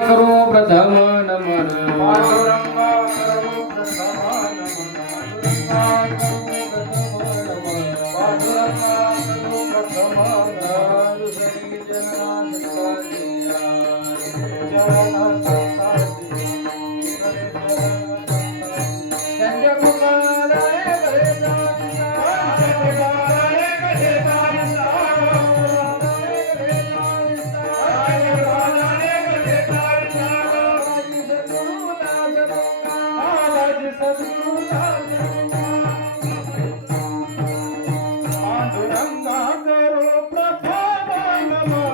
करो प्रथम नमन पांडुरंगा करो प्रथम नमन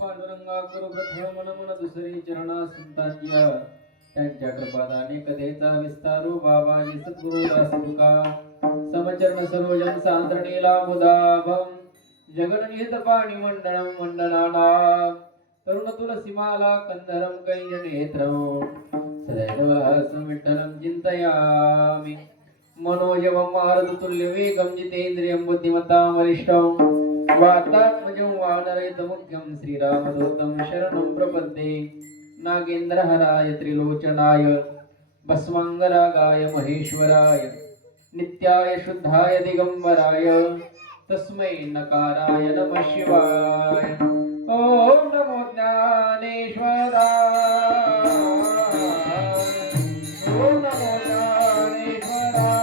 पांडुरंगा करो प्रथम नमन दुसरी चरणा संतांच्या त्यांच्या कृपादाने कथेचा विस्तारू बाबाजी सद्गुरु दासुका समचरण सरोजन सांद्रणीला मुदाभम जगन्निहित पाणी मंडळम मंडनाना तरुण तुलसीमाला कंदरम कैज नेत्रम सदैव विठ्ठलं चिंतयामि मनोजवं मारुततुल्य वेगं जितेन्द्रियं बुद्धिमतां वरिष्ठं वातात्मजं वानरहितमुख्यं श्रीरामदूतं शरणं प्रपद्ये नागेन्द्रहराय त्रिलोचनाय भस्मांगरागाय महेश्वराय नित्याय शुद्धाय दिगंबराय तस्मै नकाराय नमः शिवाय। ओम नमो ज्ञानेश्वराय। ओम नमो ज्ञानेश्वराय।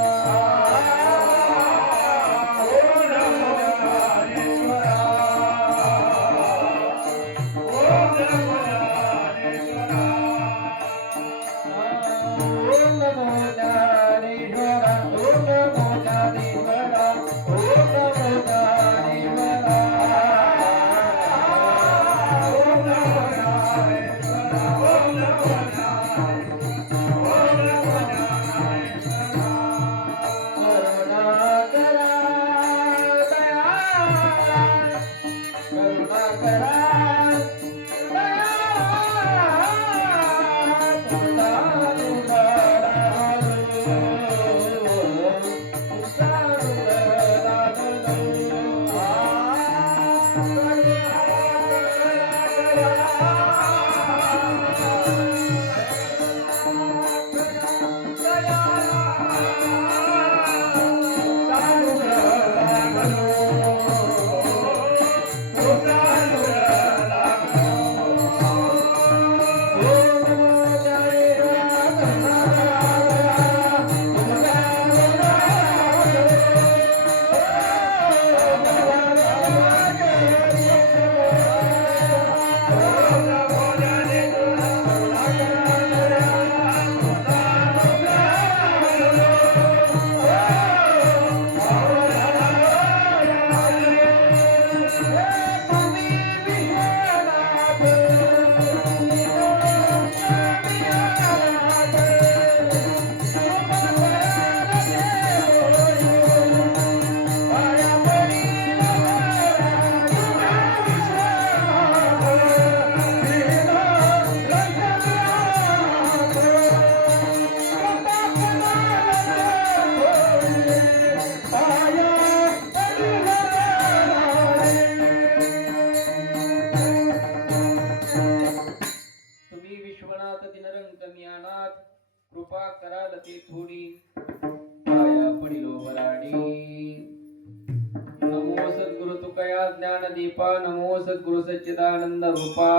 चेपा नमो सद्गुरु सच्चिदानंद रूपा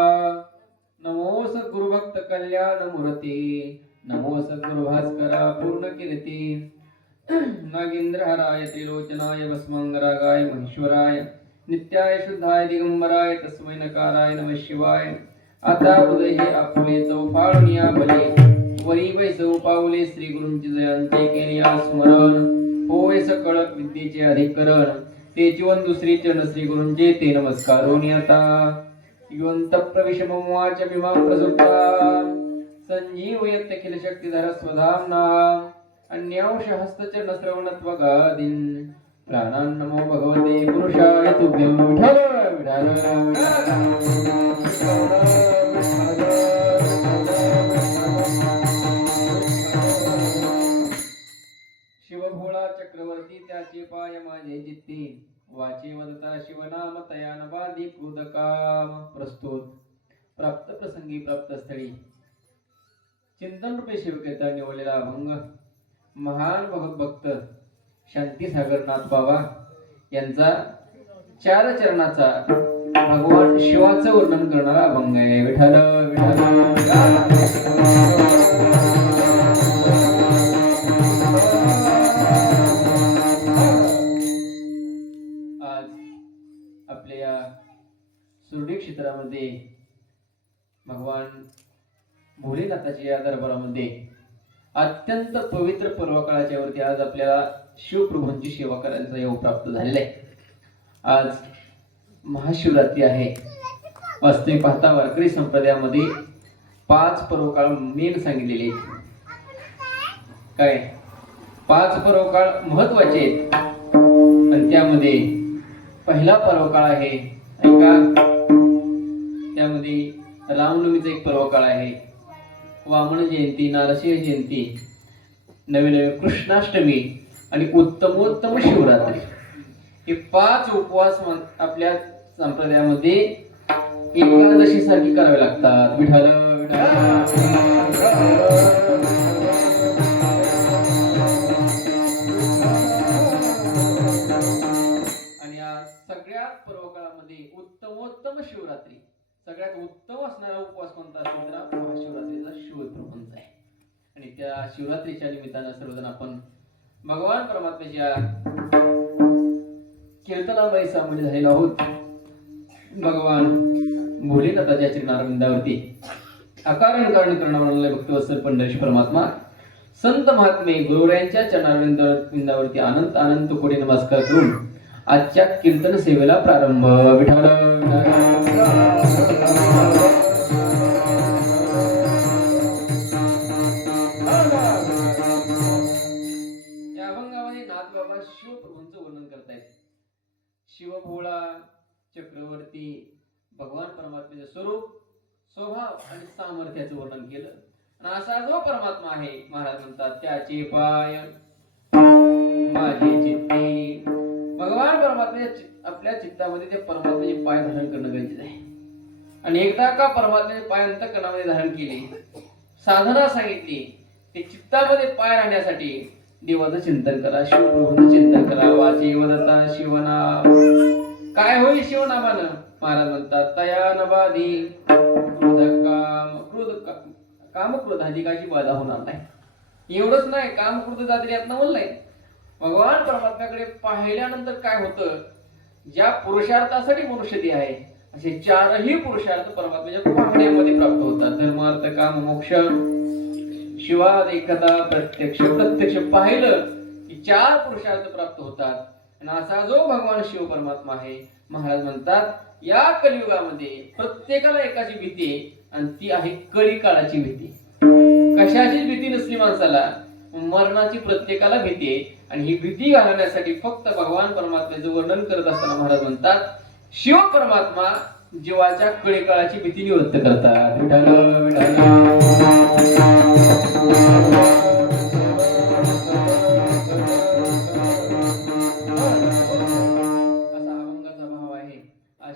नमो सद्गुरु भक्त कल्याण मूर्ती नमो सद्गुरु भास्करा पूर्ण कीर्ती नागेंद्रहराय त्रिलोचनाय भस्मंगरागाय महेश्वराय नित्याय शुद्धाय दिगंबराय तस्मै नकाराय नमः शिवाय आता हृदय हे आपुले चौफाळुनिया भले वरी वैसव पाऊले श्री गुरूंची जयंती केली स्मरण होय सकळ विद्येचे अधिकरण तेची वन दुसरी चरण श्री गुरूंचे ते नमस्कारोनी आता युवंत प्रविश ममवाच विमा प्रसुप्ता संजीवयत अखिल शक्तिधर स्वधामना अन्यांश हस्तचरण श्रवणत्वगादीन प्राणान् नमो भगवते पुरुषाय तुभ्यं विठ्ठल शिवभोळा चक्रवर्ती त्याचे पाय माझे जित्ती वाचे वदता शिवनाम तयान बाधी क्रोधकाम प्रस्तुत प्राप्त प्रसंगी प्राप्त स्थळी चिंतन रूपे शिवकेता निवडलेला अभंग महान भक्त शांतीसागरनाथ बाबा यांचा 4 चरणाचा भगवान शिवाचं वर्णन करणारा अभंग आहे. विठ्ठल आज आपल्या या सुरडी क्षेत्रामध्ये भगवान भोलेनाथाच्या या दरबारामध्ये अत्यंत पवित्र पर्वकाळाच्या वरती आज आपल्याला शिवप्रभूंची सेवा करायचा योग प्राप्त झालेला आहे. आज महाशिवरात्री आहे. वास्तविक पाहता वारकरी संप्रदायामध्ये 5 पर्वकाळ मेन सांगितलेले आहेत. काय 5 पर्वकाळ महत्वाचे आहेत आणि त्यामध्ये पहिला पर्वकाळ आहे ऐका, त्यामध्ये रामनवमीचा एक पर्वकाळ आहे, वामन जयंती, नारसिंह जयंती, नवे कृष्णाष्टमी आणि उत्तमोत्तम शिवरात्री हे 5 उपवास आपल्या संप्रदायामध्ये एकादशीसाठी करावे लागतात. विठ्ठल आणि या सगळ्या पर्वकाळामध्ये उत्तमोत्तम शिवरात्री सगळ्यात उत्तम असणारा उपवास कोणता असेल तर महाशिवरात्रीचा शिवप्रभूंचा आहे. आणि त्या शिवरात्रीच्या निमित्तानं सर्वजण आपण भगवान परमात्म्याच्या कीर्तनामध्ये सामील झालेलो आहोत. भगवान भोलेनाथाच्या चरणारविंदावरती अकारण कारण करणारा भक्तवत्सल पंढरीश परमात्मा संत महात्मे गुरुरायांच्या चरणारविंदावरती अनंत अनंत कोटी नमस्कार करून आजच्या कीर्तन सेवेला प्रारंभ. विठ्ठल या अभंगामध्ये नाथबाबा शिवप्रभूंचं वर्णन करतायत. शिवभोळा चक्रवर्ती भगवान परमात्म्याचे स्वरूप, स्वभाव आणि सामर्थ्याचं वर्णन केलं. आणि असा जो परमात्मा आहे महाराज म्हणतात त्याचे पाय माझे चित्ते. भगवान परमात्म्याच्या आपल्या चित्तामध्ये त्या परमात्म्याचे पाय धारण करणं गरजेचं आहे. आणि एकदा का परमात्म्याचे पाय अंतःकरणामध्ये धारण केले, साधना सांगितली, ते चित्तामध्ये पाय राहण्यासाठी देवाचं चिंतन करा, शिवप्रभूंचं चिंतन करा. वाचे वदता शिवनाम. काय होईल शिवनामानं? महाराज म्हणतात तया नबाधी काम क्रोधाधिकाची बाधा होणार नाही. एवढंच नाही, काम क्रोध दादरी यातनं म्हणलंय. भगवान परमात्म्याकडे पाहिल्यानंतर काय होतं, ज्या पुरुषार्थासाठी मनुष्य ते आहे असे 4ही पुरुषार्थ परमात्म्याच्या पाहण्यामध्ये प्राप्त होतात. धर्मार्थ काम मोक्ष. शिवाद एकदा प्रत्यक्ष पाहिलं की 4 पुरुषार्थ प्राप्त होतात. आणि असा जो भगवान शिव परमात्मा आहे महाराज म्हणतात या कलियुगामध्ये प्रत्येकाला एकाची भीती आहे आणि ती आहे कळी काळाची भीती. कशाची भीती नसली माणसाला, मरणाची प्रत्येकाला भीती आहे. आणि ही भीती घालवण्यासाठी फक्त भगवान परमात्म्याचं वर्णन करत असताना महाराज म्हणतात शिव परमात्मा जीवाच्या कळी काळाची भीती निवृत्त करतात. विठ्ठल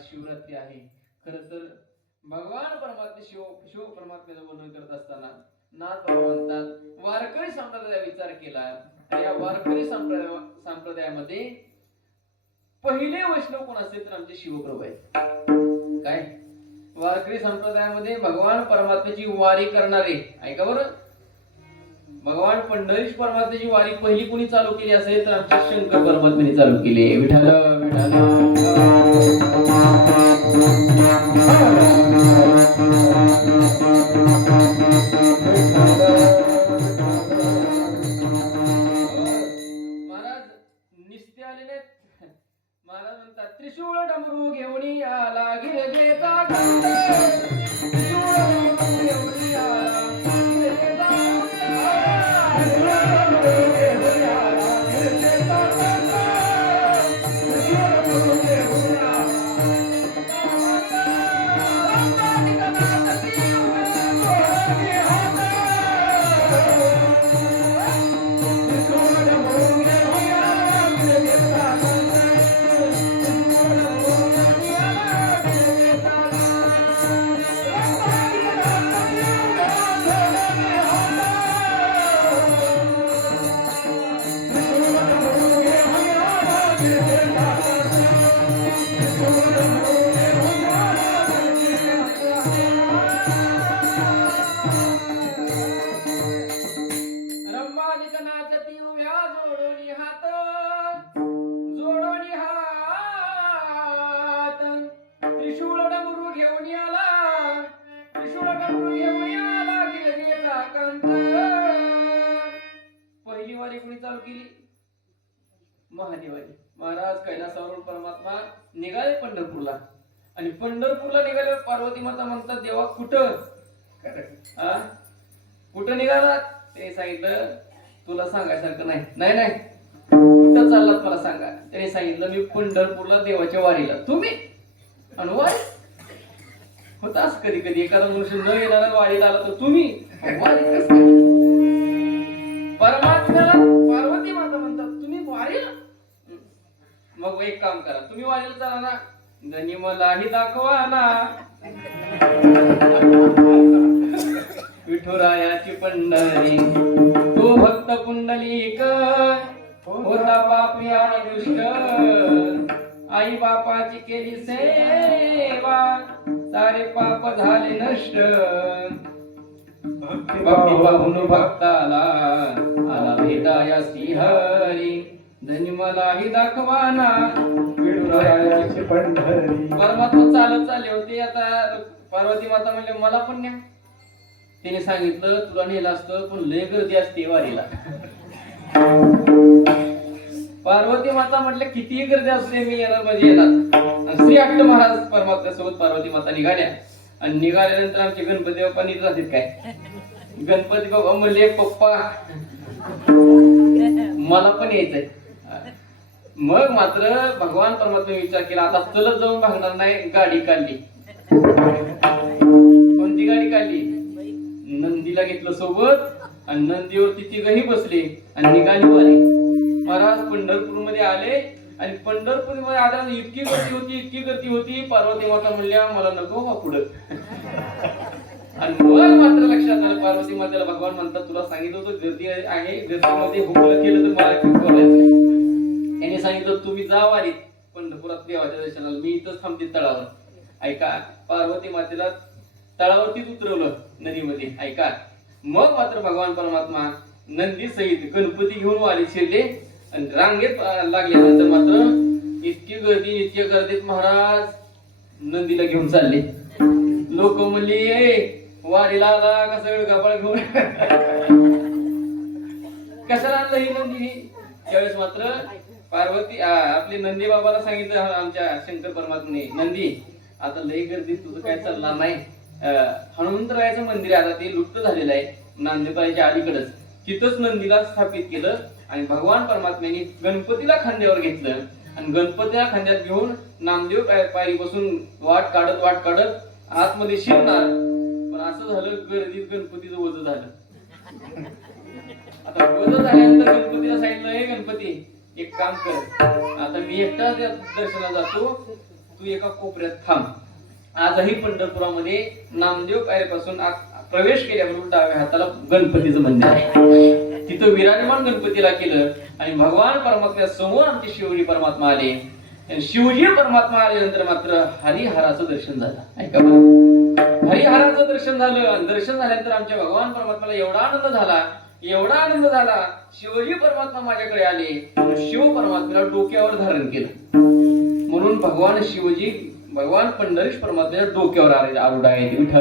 शिवरात्री आहे. खर तर भगवान परमात्मा शिव परमात्म्याचं वर्णन करत असताना नाथ बाबा म्हणतात वारकरी संप्रदायाचा विचार केला. या वारकरी संप्रदायामध्ये पहिले वैष्णव कोण असते तर आमचे शिवप्रभू आहेत. काय वारकरी संप्रदायामध्ये भगवान परमात्म्याची वारी करणारे ऐका बरं, भगवान पंढरीश परमात्म्याची वारी पहिली कोणी चालू केली असेल तर आमच्या शंकर परमात्म्याने चालू केली. विठ्ठल महाराज निस्ते आले नाहीत. महाराज म्हणतात त्रिशूळ डमरू घेऊन आला गिरजेचा गंध, त्रिशूळ डमरू घेऊन आला गिरजेचा पहिली वारी कोणी चालू केली? महादेवानी. महाराज कैलासावरून परमात्मा निघाले पंढरपूरला आणि पंढरपूरला निघाल्यावर पार्वती माता म्हणतात देवा कुठं कुठं निघालात? ते सांगितलं तुला सांगायसारखं नाही. नाही नाही कुठं चाललात मला सांगा. त्याने सांगितलं मी पंढरपूरला देवाच्या वारीला. तुम्ही आणि वारी होत असं कधी कधी एखादा मनुष्य न येणारा वारीला आला तर तुम्ही वारी कसं काय? परमात्म्याला पार्वती माता म्हणतात तुम्ही वारीला. मग एक काम करा, तुम्ही वारीला चला ना, गणी मलाही दाखवा ना विठुरायाची पंढरी. तो भक्त पुंडलिक होता पापी आणि दुष्ट, आई बापाची केली सेवा सारे पाप झाले नष्ट. भक्ती पाहून भक्ताला आला भेटाया श्रीहरी, धनी मलाही दाखवाना विठुरायाची पंढरी. परमात्मा चालत चालले होते. आता पार्वती माता म्हणले मला पण न्या. तिने सांगितलं तुला नेलं असतं पण लय गर्दी असते वारीला. पार्वती माता म्हटलं कितीही गर्दी असते मी येणार म्हणजे येणार. श्री हट्ट महाराज परमात्म्या सोबत पार्वती माता निघाल्या आणि निघाल्यानंतर आमचे गणपती बाप्पा नीट राहतील काय? गणपती बाप्पा म्हणले पप्पा मला पण यायचंय. मग मात्र भगवान परमात्मा विचार केला आता चलत जाऊन भागणार नाही. गाडी काढली. कोणती गाडी काढली? नंदीला घेतलं सोबत आणि नंदीवरती तिघही बसले आणि निघाली वारी. महाराज पंढरपूर मध्ये आले आणि पंढरपूर मध्ये आल्यावर इतकी गर्दी होती. पार्वती माता म्हणल्या मला नको हा पुढं. आणि मग मात्र लक्षात आलं पार्वती मातेला भगवान म्हणतात तुला सांगितलं होतं गर्दी आहे, गर्दीमध्ये हुकलं केलं तर मला खूप बोलायचं. त्यांनी सांगितलं तुम्ही जा वारीत पंढरपुरात देवाच्या दर्शनाला, मी इथंच थांबते तळावर. ऐका पार्वती मातेला तळावरतीच उतरवलं नदीमध्ये. ऐका मग मात्र भगवान परमात्मा नंदी सहित गणपती घेऊन वारी शिरले आणि रांगेत लागल्यानंतर मात्र इतकी गर्दीत महाराज नंदीला घेऊन चालले. लोक म्हणले वारीला आला का सगळं गाबाळ घेऊन कशाला आणलं ही नंदी. त्यावेळेस मात्र पार्वती आपले नंदी बाबाला सांगितलं आमच्या शंकर परमात्म्याने नंदी आता लई गर्दीत तुझं काय चालणार नाही. हनुमंतरायाचं मंदिर आहे आता ते लुप्त झालेलं आहे नांदेपायच्या अलीकडच. तिथंच नंदीला स्थापित केलं आणि भगवान परमात्म्याने गणपतीला खांद्यावर घेतलं आणि गणपतीला खांद्यात घेऊन नामदेव पायरी बसून वाट काढत आतमध्ये शिरणार. पण असं झालं गर्दीत गणपतीचं वजन झालं. आता वजन झाल्यानंतर गणपतीला सांगितलं हे गणपती एक काम कर आता मी एकटा दर्शनाला जातो तू एका कोपऱ्यात थांब. आजही पंढरपुरामध्ये नामदेव पायरीपासून प्रवेश केल्याबरोबर डाव्या हाताला गणपतीचं मंदिर आहे. तिथं विराजमान गणपतीला केलं आणि भगवान परमात्म्या समोर आमचे शिवरी परमात्मा आले आणि शिवजी परमात्मा आल्यानंतर मात्र हरिहराचं दर्शन झालं. ऐका बरं, हरिहराचं दर्शन झालं आणि दर्शन झाल्यानंतर आमच्या भगवान परमात्म्याला एवढा आनंद झाला, शिवजी परमात्मा माझ्याकडे आले म्हणून शिव परमात्म्याला डोक्यावर धारण केलं. म्हणून भगवान पंढरीश परमात्म्याच्या डोक्यावर आरूढ आहे. विठ्ठल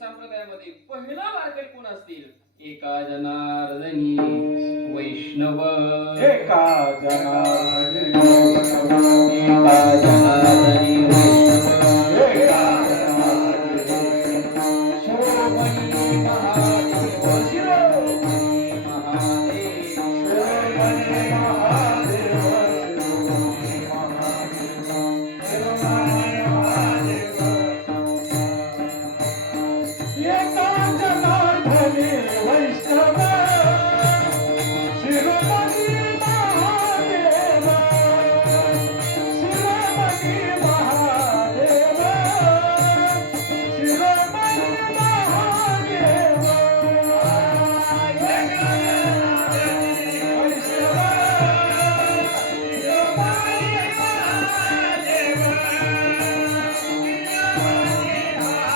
संप्रदायामध्ये पहिला वारकरी कोण असतील? एका जनार्दनी वैष्णव, एका जनार्दनी एका जनार्दनी वैष्णव, एका शिरोमणी महादेव, शिरोमणी महादेव, शिरोमणी महादेव, शिरोमणी महादेव, एका जनार्दनी वैष्णव, शिरोमणी महादेव, शिरोमणी महादेव,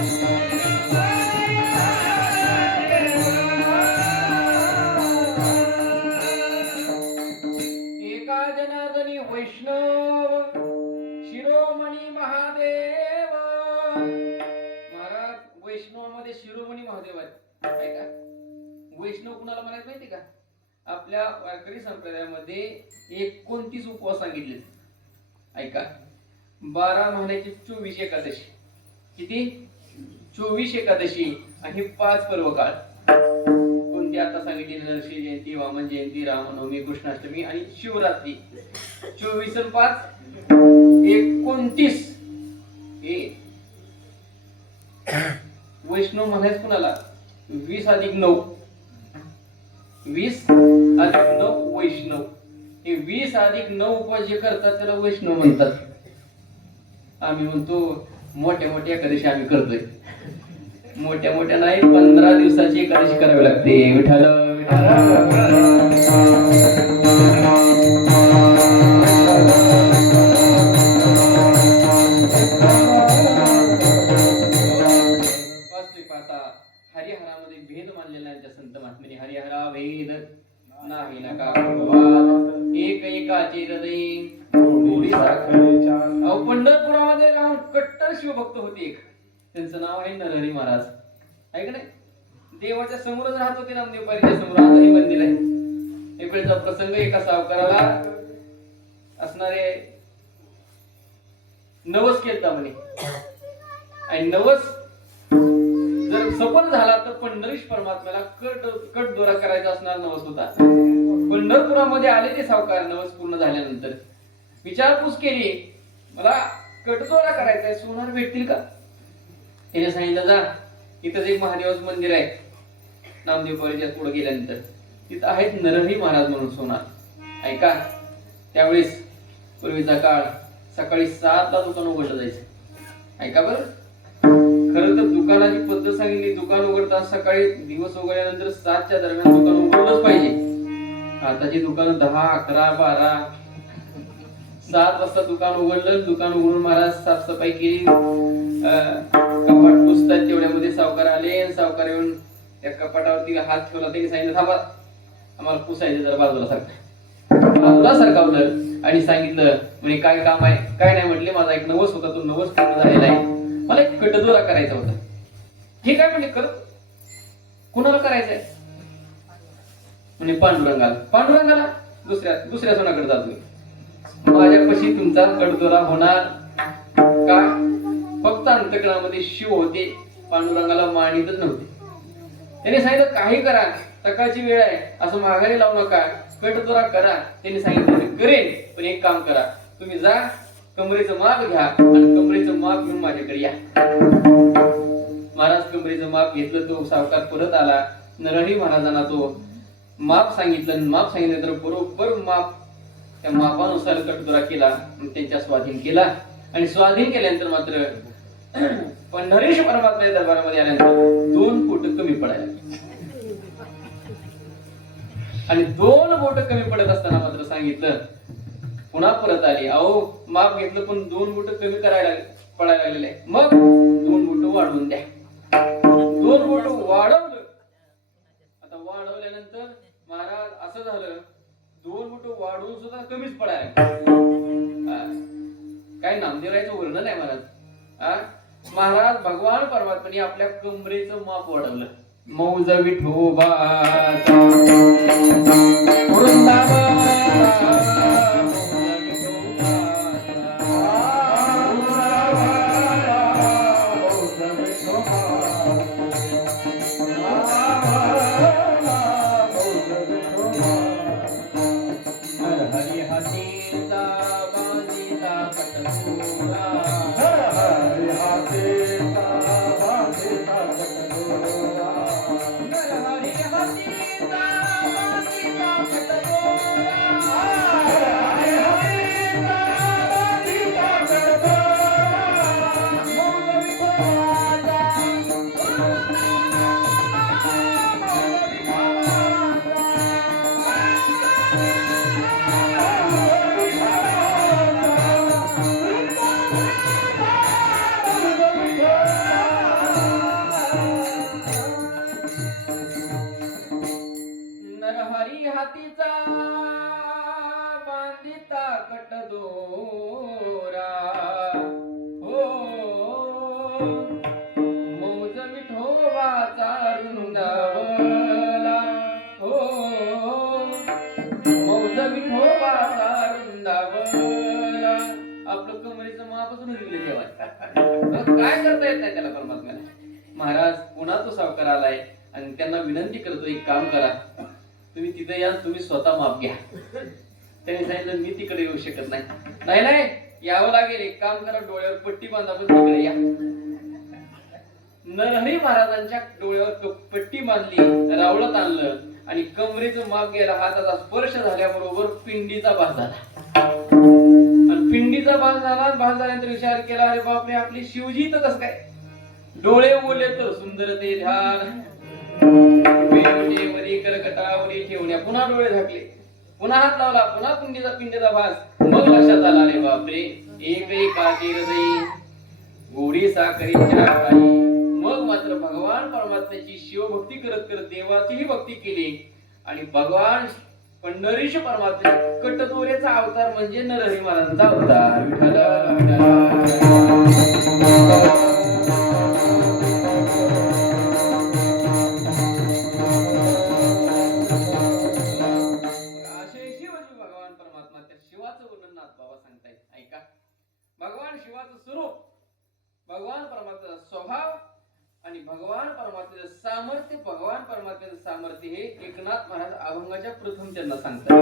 शिरोमणी महादेव, वैष्णव, एका जनार्दनी वैष्णव, शिरोमणी महादेव. महाराज, वैष्णवामध्ये शिरोमणी महादेव आहेत. ऐका, वैष्णव कुणाला म्हणायचं माहिती का? आपल्या वारकरी संप्रदायामध्ये 29 उपवास सांगितले. ऐका, 12 महिन्याची 24 एकादशी. किती? 24 एकादशी आणि 5 पर्व काळ. कोणती आता सांगितली? नरसी जयंती, वामन जयंती, रामनवमी, कृष्णाष्टमी आणि शिवरात्री. 24 आणि 5 29. हे वैष्णव म्हणायचं कुणाला? 20 अधिक 9, 20 अधिक 9 वैष्णव. हे 20 अधिक 9 उपवास जे करतात त्याला वैष्णव म्हणतात. आम्ही म्हणतो मोठ्या मोठ्या एकादशी आम्ही करतोय. मोठ्या मोठ्या नाही, 15 दिवसाची एकादशी करावी लागते. विठ्ठल वास्तविक पाहता हरिहरामध्ये भेद मानलेला आहे. त्या संत महात्म्याने हरिहरा भेद नाही नका भगवान, एक एकाचे हृदय गोडी साखरेच्या. अहो, पंढरपुरामध्ये राहून कट्टर शिवभक्त होते एक. त्यांचं नाव आहे नरहरी महाराज. आहे का नाही? देवाच्या समोरच राहत होते. नामदेव पारीच्या समोर आजही मंदिर आहे. एक वेळचा प्रसंग, एका सावकाराला असणारे नवस केलता म्हणे, आणि नवस जर सफल झाला तर पंढरीश परमात्म्याला कट दोरा करायचा असणार नवस होता. पंढरपुरामध्ये आले ते सावकार. नवस पूर्ण झाल्यानंतर विचारपूस केली, मला कटदोरा करायचा आहे, सोनार भेटतील का? त्याने सांगितलं, जा इथंच एक महादेवाचं मंदिर आहे. नामदेव पारीच्या पुढे गेल्यानंतर तिथं आहेत नरहरी महाराज म्हणून सोनार. ऐका, त्यावेळेस पूर्वीचा काळ सकाळी 7 ला दुकान उघडलं जायचं. ऐका बरं, खरं तर दुकानाची पद्धत सांगितली. दुकान उघडताना सकाळी दिवस उघडल्यानंतर 7 च्या दरम्यान दुकान उघडलंच पाहिजे. आताची दुकान 10, 11, 12, 7 वाजता दुकान उघडलं. दुकान उघडून महाराज साफसफाई केली, कपाट पुसतात. तेवढ्यामध्ये सावकार आले. सावकार येऊन त्या कपाटावरती हात ठेवला. त्यांनी सांगितलं, थांबा, आम्हाला पुसायचं. जरा बाजूला बाजूला सरकावलं आणि सांगितलं, म्हणजे काय काम आहे? काय नाही म्हटले, माझा एक नवस होता, तो नवस पूर्ण झालेला आहे, मला एक कटदोरा करायचा होता. ठीक आहे म्हणजे कर. कुणाला करायचंय? म्हणजे पांडुरंगाला. पांडुरंगाला दुसऱ्या सोनाकडे जातोय. माझ्यापाशी तुमचा कटदोरा होणार का? फक्त अंतकरणामध्ये शिव होते, पांडुरंगाला मानितच नव्हते. त्याने सांगितलं, काही करा, सकाळची वेळ आहे, असं माघारी लावू नका, कटदोरा करा. त्यांनी सांगितलं, मी करेन, पण एक काम करा, तुम्ही जा, कमरेचं माप घ्या आणि कमरेचं माप घेऊन माझ्याकडे या. महाराज कमरेचं माप घेतलं. तो सावकार परत आला. नरहरी महाराजांना तो माप सांगितलं. माप सांगितलं तर बरोबर माप, त्या मापानुसार कटदोरा केला, त्यांच्या स्वाधीन केला आणि स्वाधीन केल्यानंतर मात्र पंढरीश परमात्म्याच्या दरबारामध्ये आल्यानंतर 2 बोट कमी पडायला लागली. आणि 2 बोट कमी पडत असताना मात्र सांगितलं, पुन्हा परत आली. अहो माप घेतलं पण 2 बोट कमी करायला पडायला लागलेले आहे. मग 2 बोट वाढवून द्या. 2 बोट वाढवलं. आता वाढवल्यानंतर महाराज असं झालं, 2 बोट वाढवून सुद्धा कमीच पडायला. काय नामदेवाचं वर्णन आहे महाराज. महाराज भगवान परमात्म्याने आपल्या कमरेचं माप वाढवलं. मौज विठोबाचा नरहरी हातीचा बांधिता कटदोरा. हो मौज विठोबाचा रुंदावला. हो मौज विठोबाचा रुंदावला. आपलं कमरेचं मापच दिले तेव्हा काय करता येत नाही त्याला परमात्म्याला. महाराज पुन्हा तो सावकार आलाय आणि त्यांना विनंती करतो, एक काम करा, तुम्ही तिथे या, तुम्ही स्वतः माप घ्या. त्यांनी सांगितलं मी तिकडे येऊ शकत नाही. नाही नाही यावं लागेल, एक काम करा, डोळ्यावर पट्टी बांधा, पण तिकडे या. नरहरी महाराजांच्या डोळ्यावर पट्टी बांधली, रावळत आणलं आणि कमरेचं माप घ्यायला हाताचा स्पर्श झाल्याबरोबर पिंडीचा भास झाला. आणि पिंडीचा भास झाला. भास झाल्यानंतर विचार केला, अरे बापरे आपली शिवजी तर कसं काय. डोळे उघडले तर सुंदर ते ध्यान करकटावरी ठेवण्या. पुन्हा डोळे झाकले, पुन्हा हात लावला, पुन्हा पिंडीचा भास. मग लक्षात आला, रे बापरे एक एकाची हृदयी गोडी साखरीच्या काही. मग मात्र भगवान परमात्म्याची शिवभक्ती करत करत देवाचीही भक्ती केली आणि भगवान पंढरीश परमात्म्या कटदोरेचा अवतार म्हणजे नरहरी महाराजांचा अवतार. भगवान शिवाचं स्वरूप, भगवान परमात्म्याचा स्वभाव आणि भगवान परमात्म्याचं सामर्थ्य, भगवान परमात्म्याचं सामर्थ्य हे एकनाथ महाराज अभंगाच्या प्रथम त्यांना सांगतात.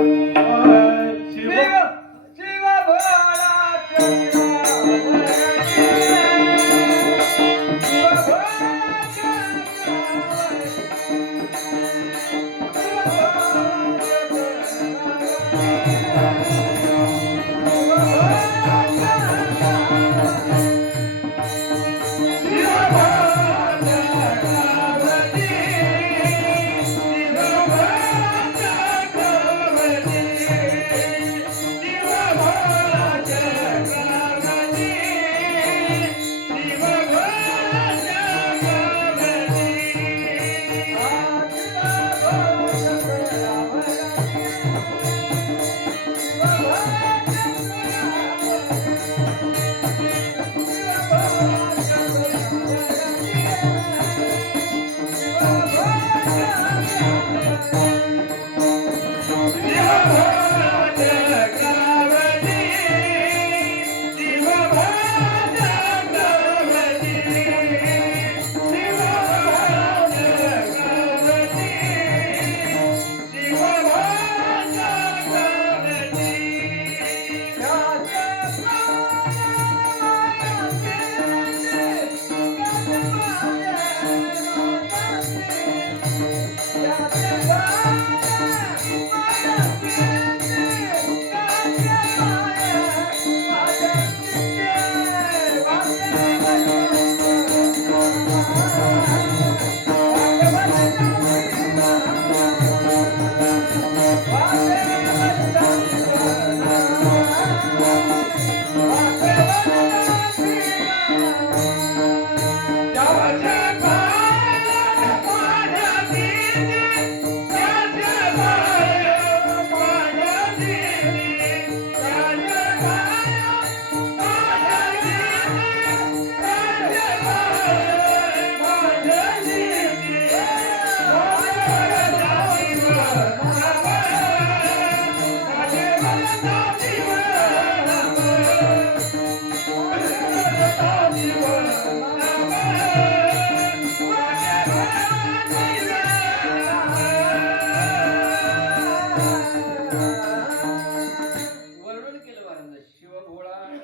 शिवभोळा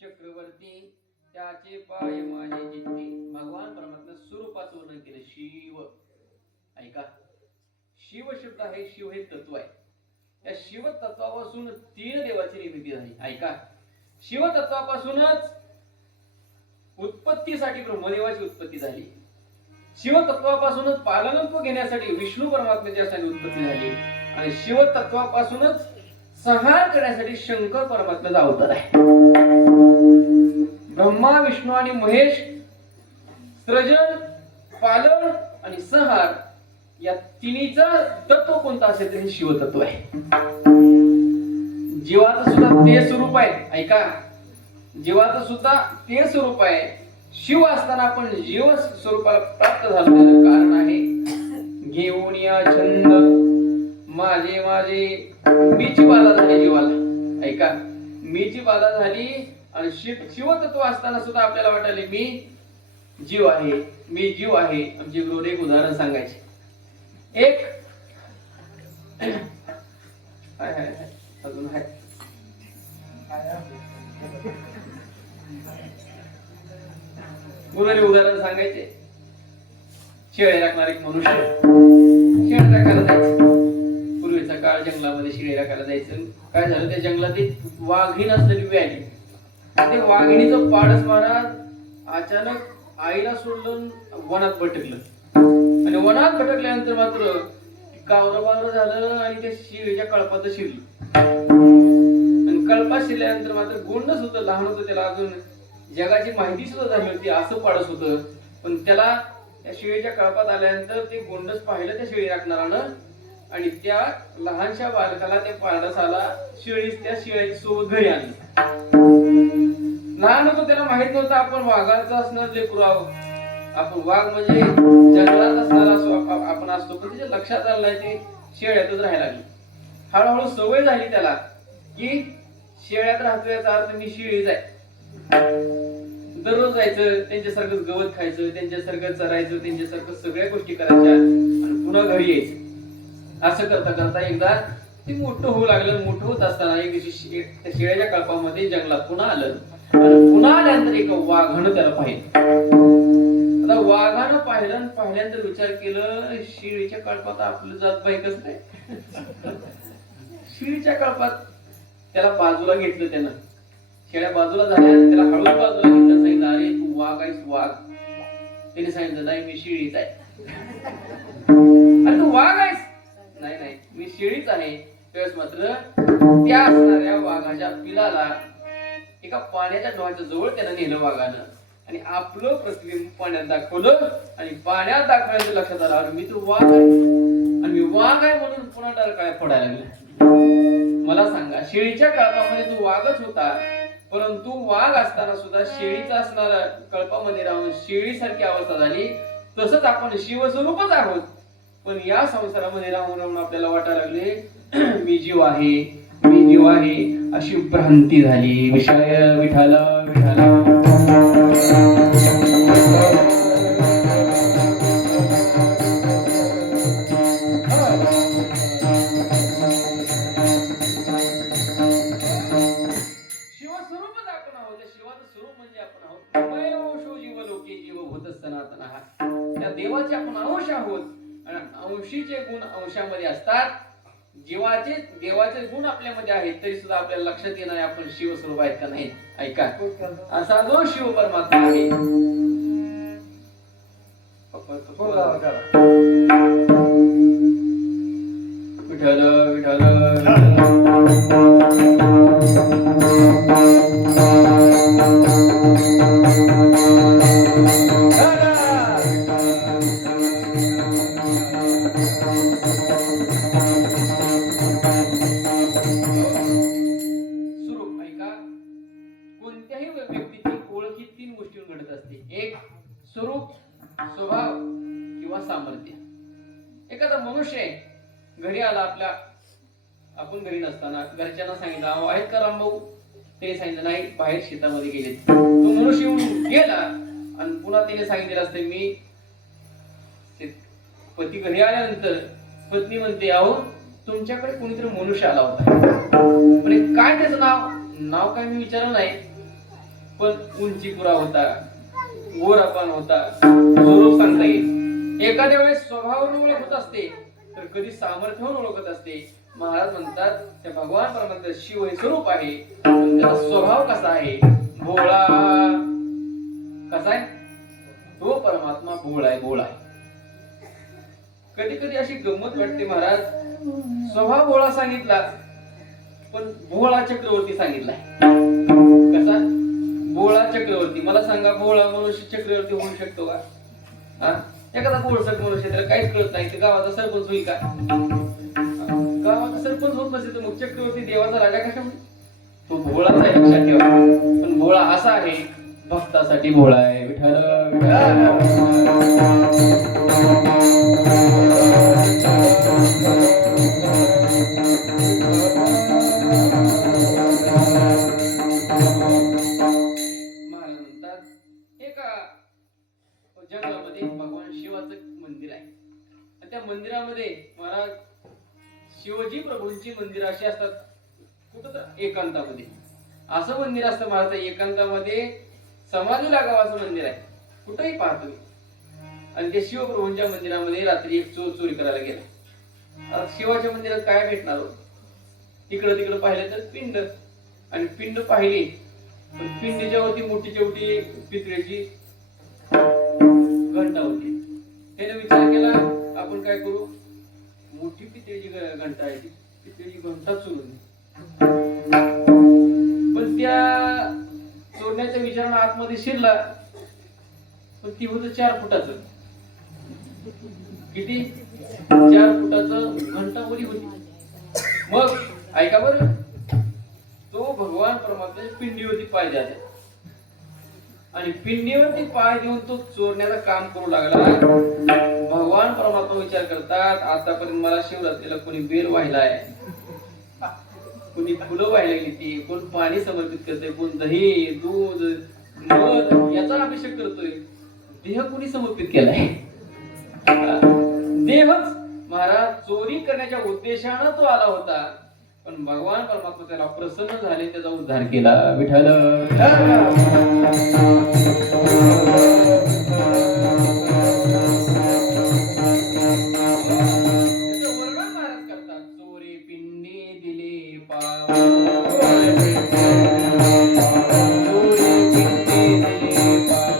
चक्रवर्ती त्याचे पाय माझे जिंकते. भगवान परमात्मा स्वरूपाचं वर्णन केलं. शिव, ऐका, शिव शब्द आहे, शिव हे तत्व आहे. त्या शिव तत्वापासून 3 देवाची निर्मिती झाली. ऐका, शिव तत्वापासूनच उत्पत्तीसाठी ब्रह्मदेवाची उत्पत्ती झाली. शिव तत्वापासूनच पालनत्व घेण्यासाठी विष्णू परमात्म्याची असावी उत्पत्ती झाली. आणि शिव तत्वापासूनच संहार करण्यासाठी शंकर परमात्म्याचा अवतार आहे. ब्रह्मा विष्णू आणि महेश सृजन, पालन आणि संहार या तिन्हीचं तत्व कोणतं असेल तर हे शिवतत्व आहे. जीवाचं सुद्धा ते स्वरूप आहे. ऐका, जीवाचं सुद्धा ते स्वरूप आहे. शिव असताना आपण जीव स्वरूपाला प्राप्त झालो त्याचं कारण आहे घेऊन या छंद माझे माझे मीची बाधा झाली जीवाला. ऐका, मीची बाधा झाली आणि शिवतत्व असताना सुद्धा आपल्याला वाटले मी जीव आहे, मी जीव आहे. आमचे गुरु एक उदाहरण सांगायचे. एक अजून आहे गुरुने उदाहरण सांगायचे. शेळे राखणारा एक मनुष्य शेळ राखायला जायचं. पूर्वीचा काळ जंगलामध्ये शेळे राखायला जायचं. काय झालं, त्या जंगलात एक वाघीण असलेली व्याली. ते वाघिणीचं पाडस महाराज अचानक आईला सोडलं वनात भटकलं. आणि वनात भटकल्यानंतर मात्र कावरं झालं आणि त्या शिळीच्या कळपात शिरलं. आणि कळपात शिरल्यानंतर मात्र गोंडच होतं, लहान होतं, त्याला अजून जगाची माहिती सुद्धा झाली होती, असं पाडस होतं. पण त्याला त्या शिळीच्या कळपात आल्यानंतर ते गोंडच पाहिलं त्या शेळी राखणारानं. आणि त्या लहानशा बालकाला त्या पाडसाला शेळीच त्या शेळीच्या सोबत घरी आणली. लहान होतो, त्याला माहित नव्हतं आपण वाघाचं असणार लेकरू आहोत. आपण वाघ म्हणजे जंगलात असणारा असो आपण असतो. पण त्याच्या लक्षात आलं नाही ते शेळ्यातच राहायला लागली. हळूहळू सवय झाली त्याला की शेळ्यात राहतो याचा अर्थ मी शेळीच आहे. दररोज जायचं, त्यांच्यासारखं गवत खायचं, त्यांच्यासारखं चरायचं, त्यांच्यासारखं सगळ्या गोष्टी करायच्या आणि पुन्हा घरी यायचं. असं करता करता एकदा ते मोठं होऊ लागलं. मोठं होत असताना एक दिवशी त्या शेळ्याच्या कळपामध्ये जंगलात पुन्हा आलं. आणि पुन्हा आल्यानंतर एक वाघानं त्याला पाहिलं. आता वाघानं पाहिल्यानंतर विचार केलं, शेळीच्या कळपात आपलं जात बाई कसं काय. शेळीच्या कळपात त्याला बाजूला घेतलं. त्यानं शेळ्या बाजूला झाल्या, त्याला हळूच बाजूला घेतलं. सांगितलं, अरे तू वाघ आहेस वाघ. त्याने सांगितलं, नाही मी शेळीच आहे. अरे तू वाघ आहेस? नाही नाही मी शेळीच आहे. त्यावेळेस मात्र त्या असणाऱ्या वाघाच्या पिलाला एका पाण्याच्या डोहाच्या जवळ त्यानं नेलं वाघानं. आणि आपलं प्रतिबिंब पाण्यात दाखवलं. आणि पाण्यात दाखवल्याचं लक्षात आलं, अरे मी तर वाघ आहे आणि मी वाघ आहे म्हणून पुन्हा डरकाळ्या फोडायला लागल्या. मला सांगा, शेळीच्या कळपामध्ये तो वाघच होता, परंतु वाघ असताना सुद्धा शेळीचा असणारा कळपामध्ये राहून शेळीसारखी अवस्था झाली. तसंच आपण शिवस्वरूपच आहोत. पण या संसारामध्ये राहून राहून आपल्याला वाटायला लागले मी जीव आहे, मी जीव आहे, अशी भ्रांती झाली. विषय विठाल विठाल. शिवस्वरूपच आपण आहोत. त्या शिवाचं स्वरूप म्हणजे आपण आहोत. वयोशो जीव लोके जीव भूत सनातन. त्या देवाचे आपण अंश आहोत. आणि अंशीचे गुण अंशामध्ये असतात. देवाचे गुण आपल्यामध्ये आहेत तरी सुद्धा आपल्याला लक्षात येणार आपण शिवस्वरूप आहेत का नाही. ऐका, असा जो शिव परमात्मा आहे विठ्ठल विठ्ठल स्वरूप. ऐका, कोणत्याही व्यक्तीची ओळख ही 3 गोष्टींवर घडत असते. एक स्वरूप, स्वभाव किंवा सामर्थ्य. एखादा मनुष्य घरी आला आपल्या, आपण घरी नसताना घरच्यांना सांगितलं अहो आहेत का रामभाऊ, ते सांगितलं नाही बाहेर शेतामध्ये गेले. तो मनुष्य येऊन गेला आणि पुन्हा त्याने सांगितलेलं असते मी. पती घरी आल्यानंतर पत्नी म्हणते अहो तुमच्याकडे कोणीतरी मनुष्य आला होता. म्हणजे काय त्याचं नाव, नाव काय मी विचारलं नाही, पण उंची पुरा होता, गोरापान होता, स्वरूप सांगता येईल. एखाद्या वेळेस स्वभावावरून ओळख होत असते, तर कधी सामर्थ्यावरून ओळखत असते. महाराज म्हणतात त्या भगवान परमात्मा शिव हे स्वरूप आहे, पण त्याचा स्वभाव कसा आहे? भोळा. कसा आहे तो? परमात्मा भोळा आहे, भोळा आहे. कधी कधी अशी गंमत वाटते, महाराज स्वभाव भोळा सांगितला, पण भोळा चक्रवर्ती सांगितलाय. कसा? भोळा चक्रवर्ती. मला सांगा, भोळा मनुष्य चक्रवर्ती होऊ शकतो का? हा? एखादा बोळसट मनुष्य, त्याला काहीच कळत नाही, तर गावाचा सरपंच होईल का? गावाचा सरपंच होत नसेल तर मग चक्रवर्ती देवाचा राजा कशा? तो भोळाच आहे, लक्षात ठेवा. पण भोळा असा आहे, भक्तासाठी भोळा आहे. विठ्ठल जंगलामध्ये भगवान शिवाचं मंदिर आहे. आणि त्या मंदिरामध्ये महाराज शिवजी प्रभूंची मंदिर अशी असतात, कुठं तर एकांतामध्ये. असं मंदिर असतं महाराज, एकांतामध्ये समाधी लागावं मंदिर आहे, कुठंही पाहतो. आणि ते शिवप्रभूंच्या मंदिरामध्ये रात्री एक चोर चोरी करायला गेला. आता शिवाच्या मंदिरात काय भेटणार होत? तिकडं तिकडं पाहिलं तर पिंड, आणि पिंड पाहिली, पण पिंडीच्या वरती मोठी चेवटी पितळेची घंटा होती. त्याने विचार केला, आपण काय करू, मोठी पितळेची घंटा आहे, ती पितळेची घंटा चोरून. पण त्या चोरण्याच्या विचारानं आतमध्ये शिरला, पण ती होतं 4 फुटाचं. किती? 4 फुटाचं घंटा वरी होती. मग ऐका बरं, तो भगवान परमात्म्याची पिंडीवरती पाय द्यायचा, आणि पिंडीवरती पाय देऊन तो चोरण्याचं काम करू लागला. भगवान परमात्मा विचार करतात, आतापर्यंत मला शिवरात्रीला कोणी बेल वाहिलाय, कोणी फुलं वाहिला गेली, कोण पाणी समर्पित करतोय, कोण दही दूध मध याचा अभिषेक करतोय. देह कोणी समर्पित केलाय? देहच. महाराज चोरी करण्याच्या उद्देशानं तो आला होता, पण भगवान परमात्मा त्याला प्रसन्न झाले, त्याचा उद्धार केला. विठ्ठल वर्णन महाराज करतात, चोरी पिंडी दिली पाव, चोरी पिंडी दिली पाव,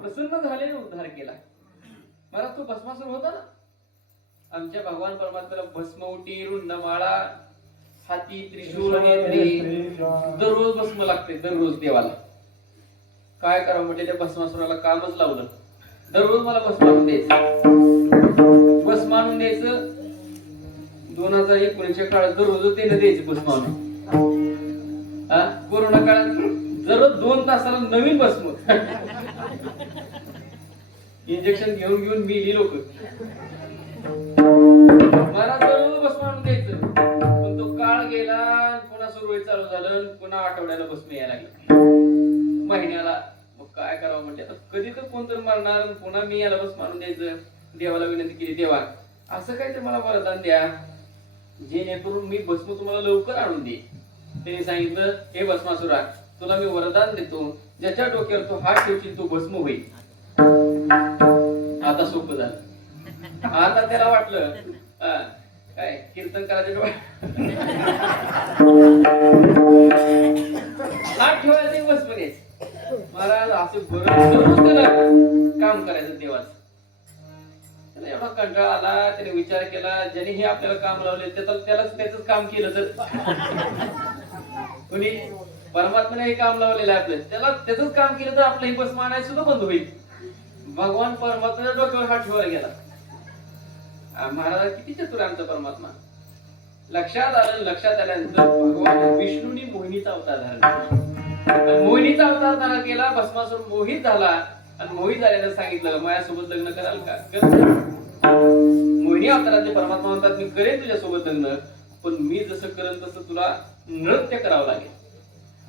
प्रसन्न झालेला उद्धार केला. मला तो भस्मासुर होता ना, आमच्या भगवान परमात्म्याला भस्मवटी, रुंडमाळा, हाती, त्रिशूळ, नेत्री, दररोज भस्म लागते. दररोज देवाला काय करावं म्हटलं, त्या भस्मासुराला कामच लावलं. दररोज मला भस्म आणून द्यायचं, भस्म आणून द्यायचं. 2019च्या काळात दररोज त्याने द्यायचं भस्म आणून. कोरोना काळात दररोज 2 तासाला नवीन भस्म. इंजेक्शन घेऊन घेऊन मिली लोक. महाराज दररोज भस्म आणून द्यायचं, पण तो काळ गेला, पुन्हा सुरळीत चालू झालं, पुन्हा आठवड्याला भस्म यायला लागलं, महिन्याला. मग काय करावं म्हणजे, आता कधी तर कोणतरी मरणार, पुन्हा मी याला भस्म आणून द्यायचं. देवाला विनंती केली, देवा असं काय ते मला वरदान द्या, जेणेकरून मी भस्म तुम्हाला लवकर आणून दे. त्यांनी सांगितलं, हे भस्मासुरा, तुला मी वरदान देतो, ज्याच्या डोक्यावर तो हात ठेवशील तो भस्म होईल. आता आता सोपं झालं. आता त्याला वाटलं काय कीर्तन करायचं हात ठेवायचे बस म्हणे महाराज असं बरं काम करायचं देवाचं. त्याला एवढा कंटाळा आला. त्याने विचार केला ज्याने हे आपल्याला काम लावले त्यालाच त्याच काम केलं तर कोणी परमात्म्याने हे काम लावलेलं आहे आपलं त्याला त्याच काम केलं तर आपलं ही बस मानायला सुद्धा बंद होईल. भगवान परमात्म्याच्या डोक्यावर हात ठेवायला गेला. महाराज किती चतुर आमचा परमात्मा. लक्षात आल्यानंतर भगवान विष्णूंनी मोहिनीचा अवतार धारण केला. मोहिनीचा अवतार धारण केला. भस्मासूर मोहित झाला आणि मोहित झाल्यानं सांगितलं माझ्यासोबत लग्न कराल का. मोहिनी अवतारातले परमात्मा म्हणतात मी करेन तुझ्यासोबत लग्न पण मी जसं करेन तसं तुला नृत्य करावं लागेल.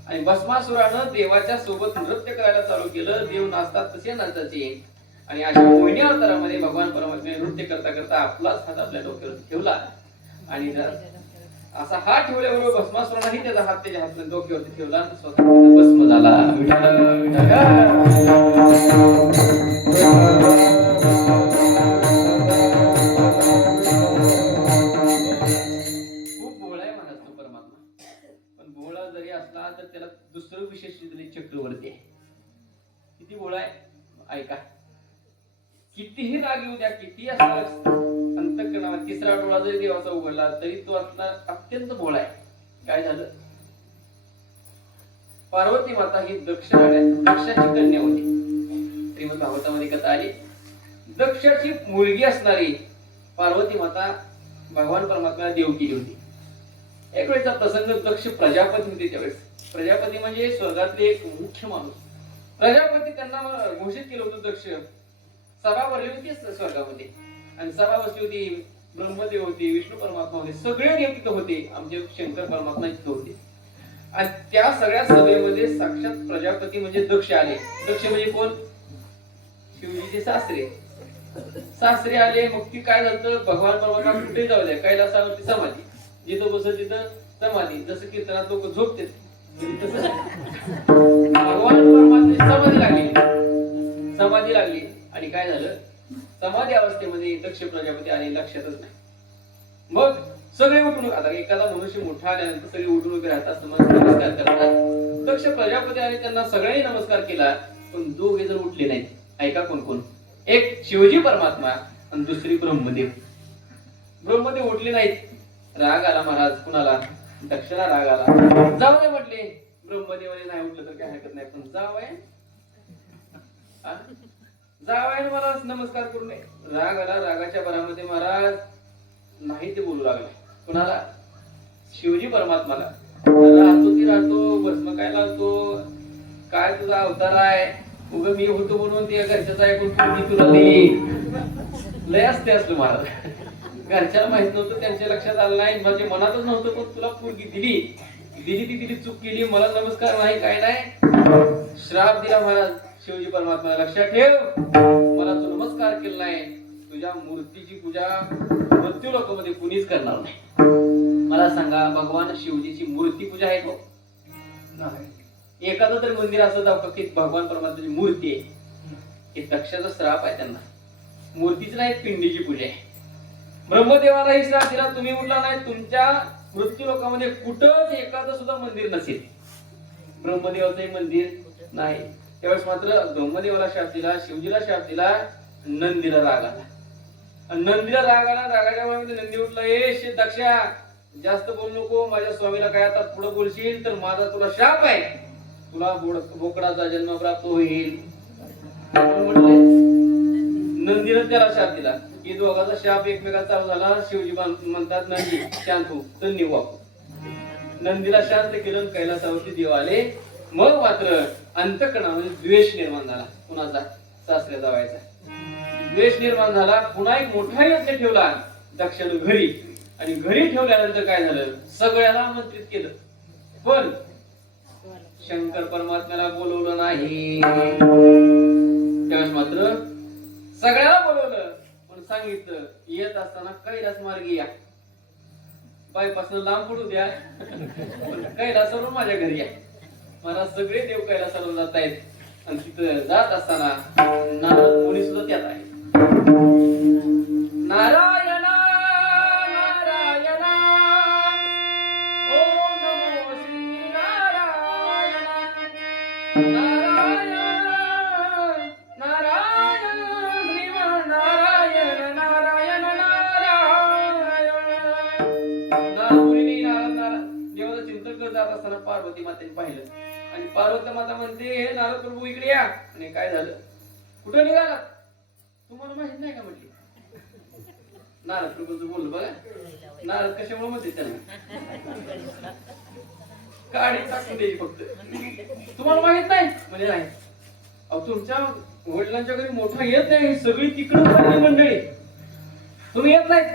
आणि भस्मासुरानं देवाच्या सोबत नृत्य करायला चालू केलं. देव नाचतात तसे नाचायचे. आणि अशा मोहिनी अवतारामध्ये भगवान परमात्म्याने नृत्य करता करता आपलाच हात आपल्या डोक्यावर ठेवला. आणि असा हात ठेवल्याबरोबर भस्मासुरानेही त्याचा हात त्याच्या हात डोक्यावरती ठेवला आणि स्वतः भस्म झाला. खूप भोळा आहे महाराज तो परमात्मा. पण भोळा जरी असला तर त्याला दुसरं विशेष चक्रवर्ती आहे. किती भोळा आहे ऐका. कितीही राग येऊ द्या किती अंतःकरणाला तिसरा डोळा जरी देवाचा उघडला तरी तो असला अत्यंत भोळा आहे. काय झालं पार्वती माता ही दक्षाची कन्या होती. श्रीमद भागवतामध्ये कथा आली. दक्षाची मुलगी असणारी पार्वती माता भगवान परमात्म्याला देव केली होती. एक वेळचा प्रसंग दक्ष प्रजापती होते. त्यावेळेस प्रजापती म्हणजे स्वर्गातले एक मुख्य माणूस. प्रजापती त्यांना घोषित केलं होतं. दक्ष सभा भरली होती स्वर्गामध्ये आणि सभा बसली होती. ब्रह्मदेव होते विष्णू परमात्मा होते सगळे देव तिथं होते. आमचे शंकर परमात्मा तिथं होते. आणि त्या सगळ्या सभेमध्ये साक्षात प्रजापती म्हणजे दक्ष आले. दक्ष म्हणजे कोण शिवजीचे सासरे आले. मग ती काय झालं भगवान परमात्मा कुठे जाऊ द्या कैलासावरती समाधी जिथं बसत तिथं समाधी. जसं कीर्तनात लोक झोपते भगवान परमात्मा समाधी लागली. आणि काय झालं समाधी अवस्थेमध्ये दक्ष प्रजापती आले लक्षातच नाही. मग सगळे उठून आता एखादा मनुष्य मोठा आल्यानंतर सगळे उठून उभे राहतात नमस्कार करतात. दक्ष प्रजापती आले त्यांना सगळ्यांनी नमस्कार केला पण दोघे जण उठले नाहीत. ऐका कोण कोण. एक शिवजी परमात्मा आणि दुसरी ब्रह्मदेव. ब्रह्मदेव उठले नाहीत. राग आला महाराज कुणाला दक्षला राग आला. जाऊ दे म्हटले. ब्रह्मदेवाने नाही उठलं तर काय हरकत नाही पण जावयाने मला नमस्कार करू नये. राग आला. रागाच्या भरामध्ये महाराज नाही ते बोलू लागला. कुणाला शिवजी परमात्माला. राहतो ती राहतो भस्म काय लावतो काय तुझा अवतार आहे उग मी होतो म्हणून ते घरच्याचा ऐकून तुला दिली लय असते असलं महाराज. घरच्याला माहित नव्हतं त्यांच्या लक्षात आलं नाही माझ्या मनातच नव्हतं पण तुला पोरगी दिली चूक केली मला नमस्कार नाही काय नाही श्राप दिला महाराज. शिवजी परमात्मा लक्षात ठेव मला तू नमस्कार केला नाही तुझ्या मूर्तीची पूजा मृत्यू लोकांमध्ये कुणीच करणार नाही. मला सांगा भगवान शिवजीची मूर्ती पूजा आहे तो एखादं तरी मंदिर असं दाखव की भगवान परमात्म्याची मूर्ती आहे. हे दक्षाचा श्राप आहे त्यांना. मूर्तीच नाही पिंडीची पूजा आहे. ब्रह्मदेवालाही श्राप दिला तुम्ही उठला नाही तुमच्या मृत्यू लोकांमध्ये कुठंच एखादं सुद्धा मंदिर नसेल. ब्रह्मदेवाचंही मंदिर नाही. त्यावेळेस मात्र ब्रह्मदेवाला शाप दिला शिवजीला शाप दिला. नंदीला राग आला. नंदीला राग आला. रागाच्या वेळेमध्ये नंदी उठला ए दक्षा जास्त बोल नको माझ्या स्वामीला काय आता पुढे बोलशील तर माझा तुला शाप आहे तुला बोकडाचा जन्म प्राप्त होईल. नंदीनं त्याला शाप दिला की दोघांचा शाप एकमेकाचा चालू झाला. शिवजी म्हणतात नंदी शांत हो तर निवाप. नंदीला शांत केलं कैलासावरती देव आले. मग मात्र अंतःकरणामध्ये द्वेष निर्माण झाला. कुणाचा सासऱ्या जावायचा द्वेष निर्माण झाला. पुन्हा एक मोठा यज्ञ ठेवला दक्षाने घरी. आणि घरी ठेवल्यानंतर काय झालं सगळ्याला आमंत्रित केलं पण शंकर परमात्म्याला बोलवलं नाही. त्यावेळेस मात्र सगळ्याला बोलवलं पण सांगितलं येत असताना कैलास मार्गी या. बायपासून लांब पडू द्या पण कैलासावरून माझ्या घरी या. मला सगळे देव कैलासावर जात आहेत आणि तिथं जात असताना नारद मुनी सुद्धा त्यात आहे. असताना पार्वती मातेने पाहिलं आणि पार्वती माता म्हणते, हे नारद प्रभू इकडे या. आणि काय झालं? कुठं निघाला? तुम्हाला माहित नाही का म्हटली. नारद प्रभूचं बोललं बघा. नारद कशामुळे म्हणते त्यांना काढी टाकून द्यायची फक्त. तुम्हाला माहित नाही म्हणजे नाही. अहो तुमच्या वडिलांच्या घरी मोठा येत नाही, सगळी तिकडं पडली मंडळी, तुम्ही येत नाही.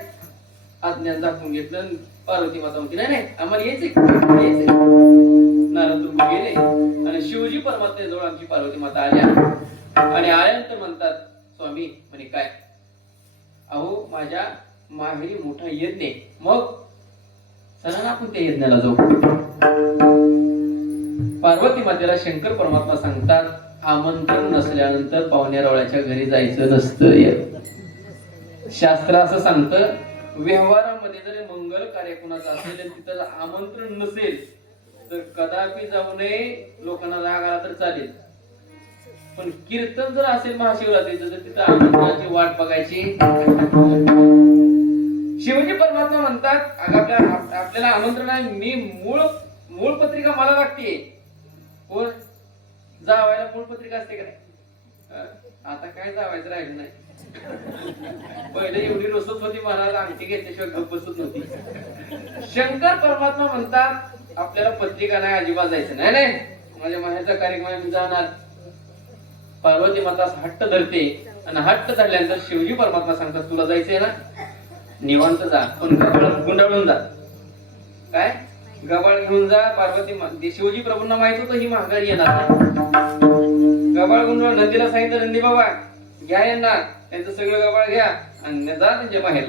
अज्ञान दाखवून घेतलं. पार्वती माता म्हणते, नाही नाही आम्हाला यायचंय. नारद प्रभू गेले आणि शिवजी परमात्म्याजवळ आमची पार्वती माता आल्या आणि आल्यानंतर म्हणतात, स्वामी म्हणे काय? अहो माझ्या माहेरी मोठा यज्ञ, मग चला ना आपण त्या यज्ञाला जाऊ. पार्वती मातेला शंकर परमात्मा सांगतात, आमंत्रण नसल्यानंतर पाहुण्यारावळ्याच्या घरी जायचं नसतं. शास्त्र असं सांगतं, व्यवहारामध्ये जर मंगल कार्य कोणाचा असेल आणि तिथं आमंत्रण नसेल तर कदापि जाऊ नये. लोकांना राग आला तर चालेल, पण कीर्तन जर असेल महाशिवरात्रीचं तर तिथं आमंत्रणाची वाट बघायची. शिवजी परमात्मा म्हणतात, आपल्याला आमंत्रण आहे. मी मूळ पत्रिका मला लागते. कोण जावायला मूळ पत्रिका असते का नाही? आता काय जावायचं राहिलं नाही. पहिले एवढी रसत होती, महाराज अंगठी घेतल्याशिवाय गप्प बसत नव्हती. शंकर परमात्मा म्हणतात, आपल्याला पत्रिका नाही, अजिबात जायचं नाही. नाही माझ्या माहेरचा कार्यक्रम मी जाणार. पार्वती माता हट्ट धरते आणि हट्ट धरल्यानंतर शिवजी परमात्मा सांगतात, तुला जायचंय ना, निवांत जा, पण गबाळ गुंडाळून जा. काय गबाळ घेऊन जा. पार्वती शिवजी प्रभूंना माहित होतं ही महागारी येणार नाही. गबाळ गुंडाळ नंदीला सांगितलं, नंदी बाबा घ्या यांना, त्यांचं सगळं गबाळ घ्या आणि जा त्यांच्या बाहेर.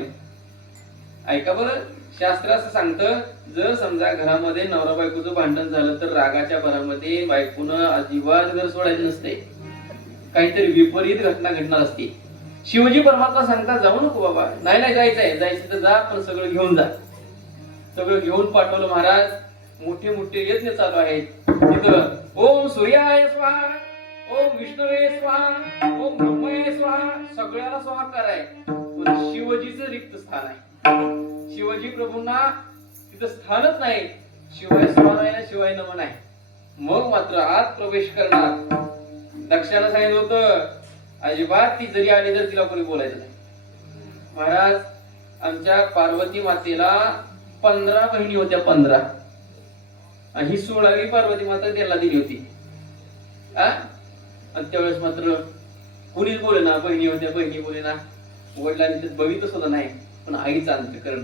ऐका बरं, शास्त्र असं सांगतं, जर समजा घरामध्ये नवरा बायकोचं भांडण झालं तर रागाच्या भरामध्ये बायकोनं अजिबात घर सोडायचं नसते. काहीतरी विपरीत घटना घडणार असते. शिवजी परमात्मा सांगतात, जाऊ नको बाबा. नाही नाही जायचंय, जायचं तर जा, पण सगळं घेऊन जा. सगळं घेऊन पाठवलं महाराज. मोठे मोठे यज्ञ चालू आहेत तिथं. ओम सूर्याय स्वाहा, ओम विष्णुवे स्वाहा, ओम ब्रह्मये स्वाहा, सगळ्याला स्वाहाकार आहे. पण शिवजीचं रिक्त स्थान आहे. शिवजी प्रभूंना तिथं स्थानच नाही. शिवाय स्वाहा आहे ना, शिवाय नमन आहे. मग मात्र आत प्रवेश करणार. दक्षाला सांगितलं होतं, अजिबात ती जरी आली तर तिला कोणी बोलायचं नाही. महाराज आमच्या पार्वती मातेला 15 बहिणी होत्या, 15, आणि ही 16वी पार्वती माता त्याला दिली होती. आणि त्यावेळेस मात्र कुणीच बोले ना, बहिणी होत्या बहिणी बोले ना. वडिलांनी ते बघितच होतं नाही, पण आईचं अंतःकरण.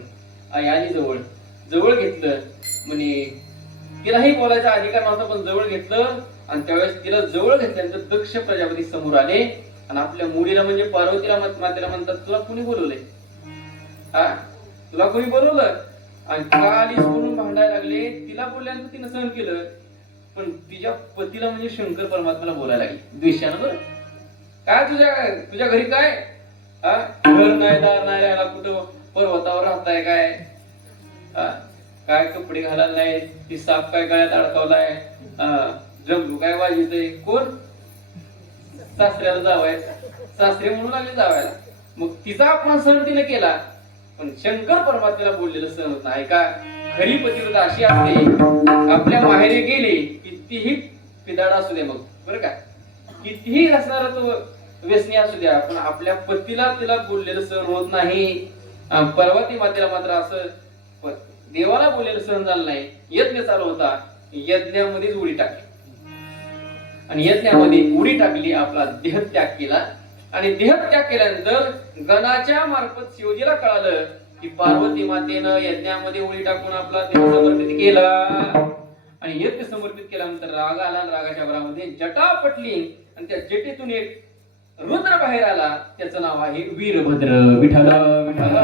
आई आली जवळ, जवळ घेतलं. म्हणे तिलाही बोलायचा अधिकार नव्हता, पण जवळ घेतलं. आणि त्यावेळेस तिला जवळ घेतल्यानंतर दक्ष प्रजापती समोर आले आणि आपल्या मुलीला म्हणजे पार्वतीला मातेला म्हणतात, तुला कुणी बोलवलंय? तुला कोणी बोलवलं? आणि का आलीस म्हणून भांडायला लागले. तिला बोलल्यानंतर तिनं सहन केलं, पण तिच्या पतीला म्हणजे शंकर परमात्म्याला बोलायला लागली द्वेषानं. बरं काय तुझ्या घरी काय घर नाही, दार नाही, राहायला कुठं पर्वतावर राहताय काय? काय कपडे घालायला नाही, ती साप काय गळ्यात अडकवलाय, जमू काय वाजतय. कोण? सासऱ्याला जावाय, सासरे म्हणून आले जावायला. मग तिचा अपमान सहन तिने केला, पण शंकर परमात्म्याला बोललेलं सहन होत नाही. का खरी पतिव्रता अशी असते, आपल्या माहेरी गेली कितीही पिदाड असू दे, मग बरं का कितीही असणारा तो व्यसनी असू द्या, पण आपल्या पतीला तिला बोललेलं सहन होत नाही. पार्वती मातेला मात्र असं देवाला बोललेलं सहन झालं नाही. यज्ञ चालू होता, यज्ञामध्येच उडी टाकली आणि यज्ञामध्ये उडी टाकली, आपला देहत्याग केला. आणि देहत्याग केल्यानंतर गणाच्या मार्फत शिवजीला कळालं की पार्वती मातेनं यज्ञामध्ये उडी टाकून आपला देह समर्पित केला. आणि यज्ञ समर्पित केल्यानंतर राग आला, रागाच्या भरामध्ये जटा पटली आणि त्या जटेतून एक रुद्र बाहेर आला. त्याचं नाव आहे वीरभद्र. विठ्ठल विठ्ठल.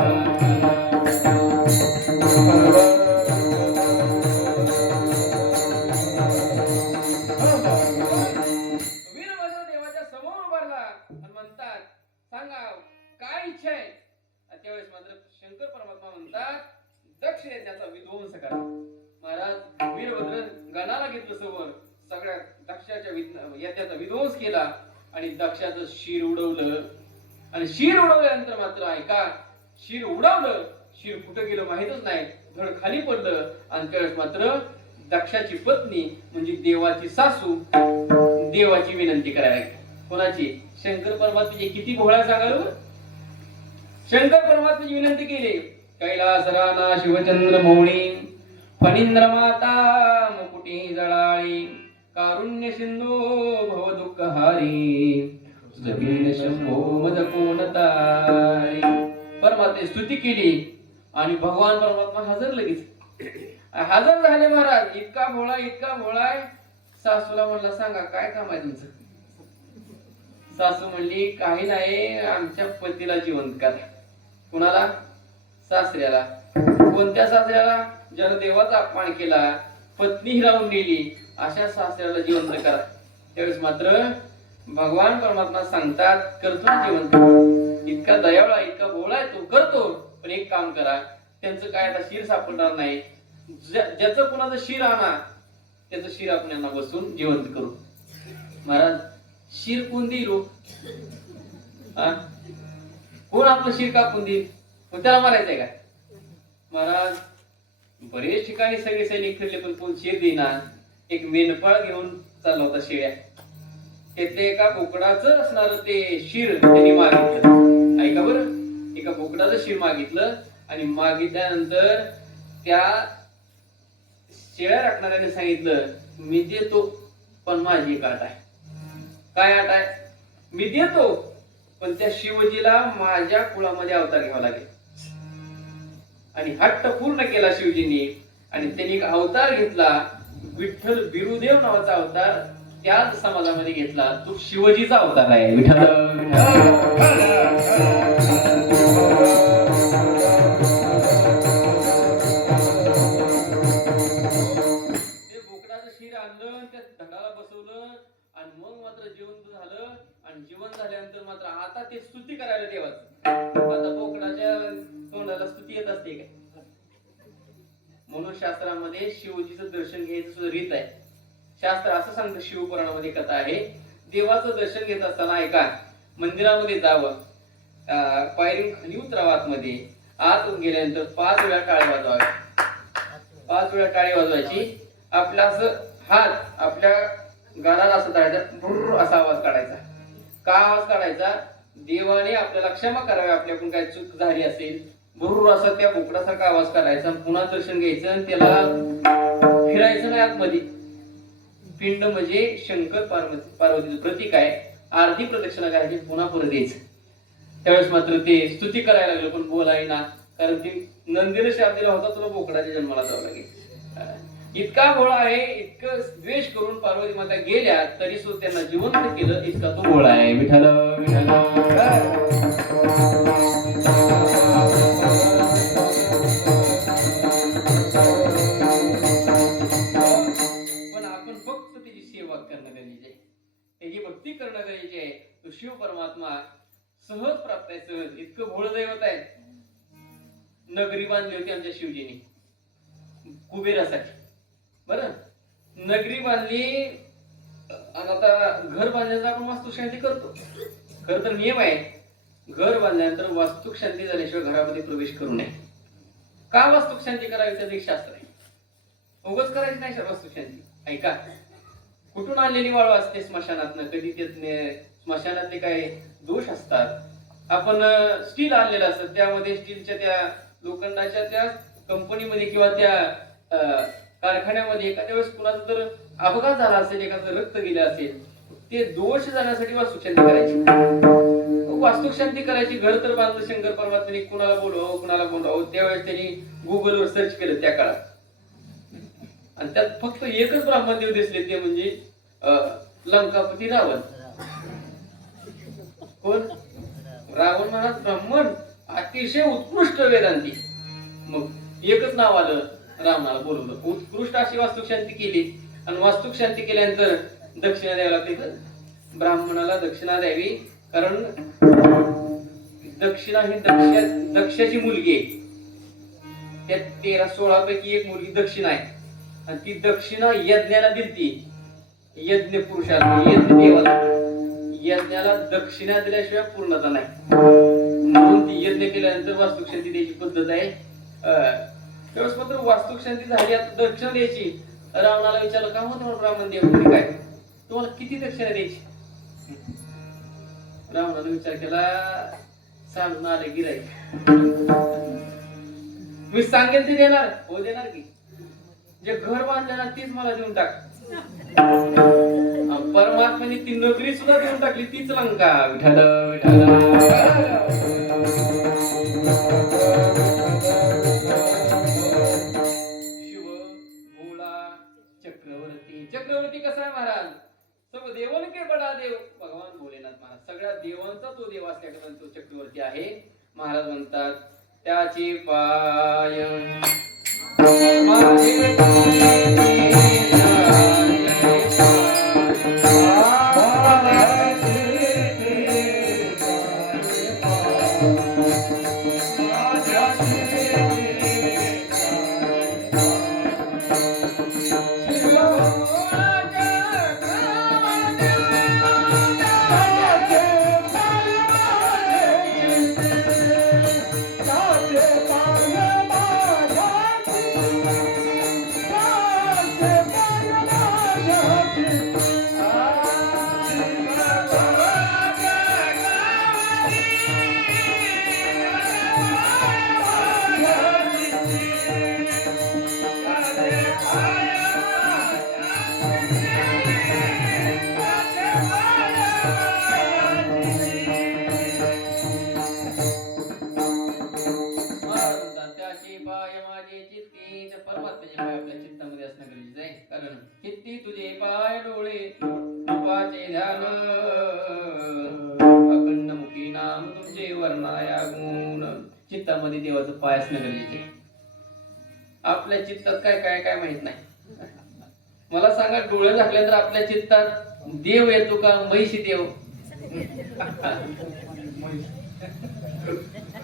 वीरभद्र देवाच्या समोर उभारला आणि म्हणतात, सांगा काय इच्छा आहे? त्यावेळेस मात्र शंकर परमात्मा म्हणतात, दक्ष यज्ञाचा विध्वंस करा. महाराज वीरभद्र गणाला घेतलं समोर, सगळ्या दक्षाच्या यज्ञाचा विध्वंस केला आणि दक्षाचं शिर उडवलं. आणि शिर उडवल्यानंतर मात्र ऐका, शिर उडवलं, शिर कुठं गेलं माहितच नाही, धड खाली पडलं. आणि त्यावेळेस मात्र दक्षाची पत्नी म्हणजे देवाची सासू देवाची विनंती करायला लागली. कोणाची? शंकर परमात्म्याची. किती भोळा सांगाल बरं. शंकर परमात्म्याची विनंती केली. कैलास राणा शिवचंद्र मौणी फणींद्र माता मुकुटी जळाळी कारुण्य सिंधू भव दुःख हारी जमीन शंभो मज कोण तारी. परमात्मे स्तुती केली आणि भगवान परमात्मा हजर लगेच हजर झाले. महाराज इतका भोळा आहे. सासूला म्हणला सांगा काय काम आहे तुमचं. सासू म्हणली काही नाही, आमच्या पतीला जिवंत करा. कुणाला? सासऱ्याला. कोणत्या सासऱ्याला? ज्यानं देवाचा अपमान केला, पत्नी हिरावून नेली, अशा सासऱ्याला जिवंत करा. त्यावेळेस मात्र भगवान परमात्मा सांगतात करतो जिवंत. इतका दयाळू इतका भोळा आहे तो, करतो. पण एक काम करा, त्यांचं काय आता शिर सापडणार नाही. ज्याचं कुणाचं शिर आणा, त्याचं शिर आपण यांना बसून जिवंत करू. महाराज शिर कोण देईल? कोण आपलं शिर कापून देईल? मग त्याला मारायचंय का? महाराज बरेच ठिकाणी सगळे सैनिक फिरले पण कोण शिर देईना. एक मेंढपाळ घेऊन चालला होता शेळ्या. त्यातले एका बोकडाचं असणार ते शिर त्यांनी मागितलं. ऐका बरं, एका बोकडाचं शिर मागितलं आणि मागितल्यानंतर त्या शेळ्या राखणाऱ्याने सांगितलं मी देतो पण माझी एक अट आहे. काय अट आहे? मी देतो पण त्या शिवजीला माझ्या कुळामध्ये अवतार घ्यावा लागेल. आणि हट्ट पूर्ण केला शिवजींनी आणि त्यांनी एक अवतार घेतला. विठ्ठल बिरुदेव नावाचा अवतार त्याच समाजामध्ये घेतला. तो शिवजीचा अवतार आहे. विठ्ठल जीवन झाल्यानंतर मात्र आता ते स्तुती करायला देवाचं. आता बोकडाच्या तोंडाला स्तुती येत असते काय? म्हणून शास्त्रामध्ये शिवजीचं दर्शन घ्यायचं सुद्धा रीत आहे. शास्त्र असं सांगतं, शिवपुराणामध्ये कथा आहे, देवाचं दर्शन घेत असताना ऐका मंदिरामध्ये जावं, पायरी खाली उतरावं, आतमध्ये आत गेल्यानंतर 5 वेळा टाळी वाजवावी. 5 वेळा टाळी वाजवायची. आपला असं हात आपल्या गालाला असं धरायचा, भुर्र असा आवाज काढायचा. का आवाज काढायचा? देवाने आपल्याला क्षमा करावी, आपल्याकडून काही चूक झाली असेल. भुर्र असा त्या बोकडासारखा आवाज करायचा. पुन्हा दर्शन घ्यायचं आणि त्याला फिरायचं नाही आतमध्ये. पिंड म्हणजे शंकर पार्वतीचं प्रतीक आहे. अर्धी प्रदक्षिणा करायची, पुन्हा परत यायचं. त्यावेळेस मात्र ते स्तुती करायला लागलं पण बोलाय ना, कारण ती नंदीने शाप दिला होता तुला बोकडाच्या जन्माला जावं लागेल. इतका भोळा आहे, इतकं द्वेष करून पार्वती माता गेल्या तरी सुद्धा त्यांना जिवंत केलं. इतका तो भोळा आहे. विठ्ठल विठ्ठल. पण आपण फक्त त्याची सेवा करणं गरजेचे आहे, त्याची भक्ती करणं गरजेचे आहे. तो शिव परमात्मा सहज प्राप्त आहे. सहज. इतकं भोळ दैवत आहे. नगरी बांधली होती आमच्या शिवजीने कुबेरासाठी. बरं, नगरी बांधली आणि आता घर बांधल्यानंतर आपण वास्तुशांती करतो. खर तर नियम आहे, घर बांधल्यानंतर वास्तुशांती झाल्याशिवाय घरामध्ये प्रवेश करू नये. का वास्तुशांती करावी त्याचं एक शास्त्र आहे. उगाच करायची नाही वास्तुशांती. ऐका, कुठून आणलेली वाळू असते स्मशानातनं, कधी त्यात स्मशानातले काय दोष असतात. आपण स्टील आणलेलं असतं, त्यामध्ये स्टीलच्या त्या लोखंडाच्या त्या कंपनीमध्ये किंवा त्या कारखान्यामध्ये एखाद्या वेळेस कुणाचा तर अपघात झाला असेल, एखादं रक्त गेलं असेल, ते दोष जाण्यासाठी वास्तुशांती करायची. वास्तुशांती करायची. घर तर बांधलं शंकर परमात्म्याने, कुणाला बोलवावं कुणाला बोलवावं. त्यावेळेस त्यांनी गुगलवर सर्च केलं त्या काळात आणि त्यात फक्त एकच ब्राह्मणदेव दिसले, ते म्हणजे लंकापती रावण. कोण? रावण महाराज ब्राह्मण, अतिशय उत्कृष्ट वेदांती. मग एकच नाव आलं, रावणाला बोलवलं. उत्कृष्ट अशी वास्तुशांती केली आणि वास्तुशांती केल्यानंतर दक्षिणा द्यावी लागते. ब्राह्मणाला दक्षिणा द्यावी, कारण दक्षिणा ही दक्षाची मुलगी आहे. त्या 13-16 पैकी एक मुलगी दक्षिणा आहे आणि ती दक्षिणा यज्ञाला दिलती. यज्ञ पुरुषाला, यज्ञ देवाला. यज्ञाला दक्षिणा दिल्याशिवाय पूर्णता नाही. म्हणून ती यज्ञ केल्यानंतर वास्तुशांती द्यायची पद्धत आहे. त्यावेळेस मात्र वास्तुशांती झाली, आता दक्षिणा द्यायची. रावणाला विचारलं का हो तुम्हाला ब्राह्मण देव म्हणजे काय, तुम्हाला किती दक्षिणा द्यायची? रावणाला विचार केला, सांगून आले गिराईक, मी सांगेल ते देणार, हो देणार की, जे घर बांधलं ना तीच मला देऊन टाक. परमात्म्याने ती नगरी सुद्धा देऊन टाकली, तीच लंका. विठ्ठल विठ्ठल शिव भोला चक्रवर्ती. चक्रवर्ती कसा आहे महाराज? सब देवन के बडा देव भगवान भोलेनाथ महाराज, सगळ्या देवांचा तो देव असल्याकडे तो चक्रवर्ती आहे. महाराज म्हणतात त्याचे पाय माझे किती तुझे पाय डोळे रूपाचे ध्यान अखंड मुखी नाम तुमचे वर्णाया गुण. चित्तामध्ये देवाचं पाय असणं गरजेचे. आपल्या चित्तात काय काय काय माहित नाही. मला सांगा, डोळे झाकल्यानंतर आपल्या चित्तात देव येतो का महिषी देव?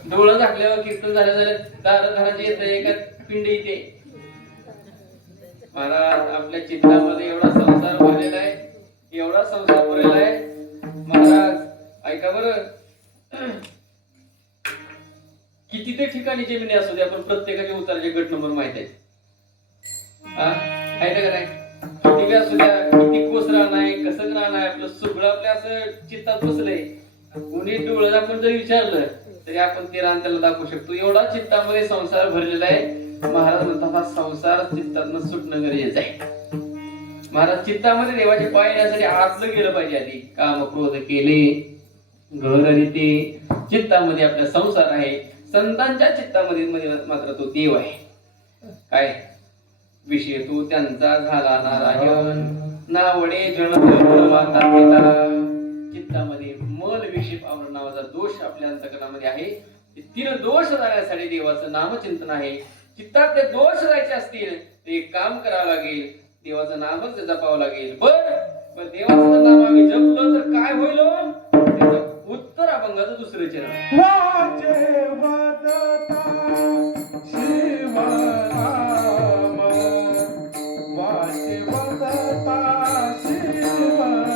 डोळं झाकल्यावर कीर्तन झाल्या दार घराचे येतं, एका पिंड येते. महाराज आपल्या चित्तामध्ये एवढा संसार भरलेला आहे, एवढा संसार भरलेला आहे. महाराज ऐका बरं, किती ते ठिकाणी जमिनी असू द्या, पण प्रत्येकाचे उतारचे गट नंबर माहित आहेत. आहे का नाही? किती बी असू द्या, किती कोस राहणार आहे, कसं राहणार आहे, आपलं सगळं आपल्या असं चित्तात बसलंय. कोणी डोळं आपण जरी विचारलं तरी आपण ते रान त्याला दाखवू शकतो. एवढा चित्तामध्ये संसार भरलेला आहे. महाराज म्हणतात हा संसार चित्तातनं सुटणं गरजेचं आहे. महाराज चित्तामध्ये देवाचे पाय येण्यासाठी आतलं गेलं पाहिजे. आधी काम क्रोध केले, घर रीते, चित्तामध्ये आपला संसार आहे. संतांच्या चित्तामध्ये मात्र तो देव आहे. काय विषय तो त्यांचा झाला नारायण, नावडे जन माता पिता. चित्तामध्ये मल विषेप आवरण नावाचा दोष आपल्या अंतकरणामध्ये आहे. तीन दोष जाण्यासाठी देवाचं नामचिंतन आहे. चित्तात ते दोष जायचे असतील तर एक काम करावं लागेल, देवाचं नामच जपावं लागेल. पण देवाचं जर नाम आम्ही जपलं तर काय होईल? त्याचं उत्तर अभंगाचं दुसरं चरण. वाचे वदता शिवनाम, वाचे वदता शिवनाम,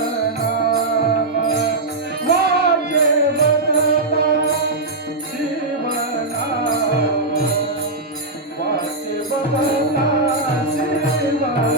वाचे वदता शिवनाम, वाचे वदता शिवनाम.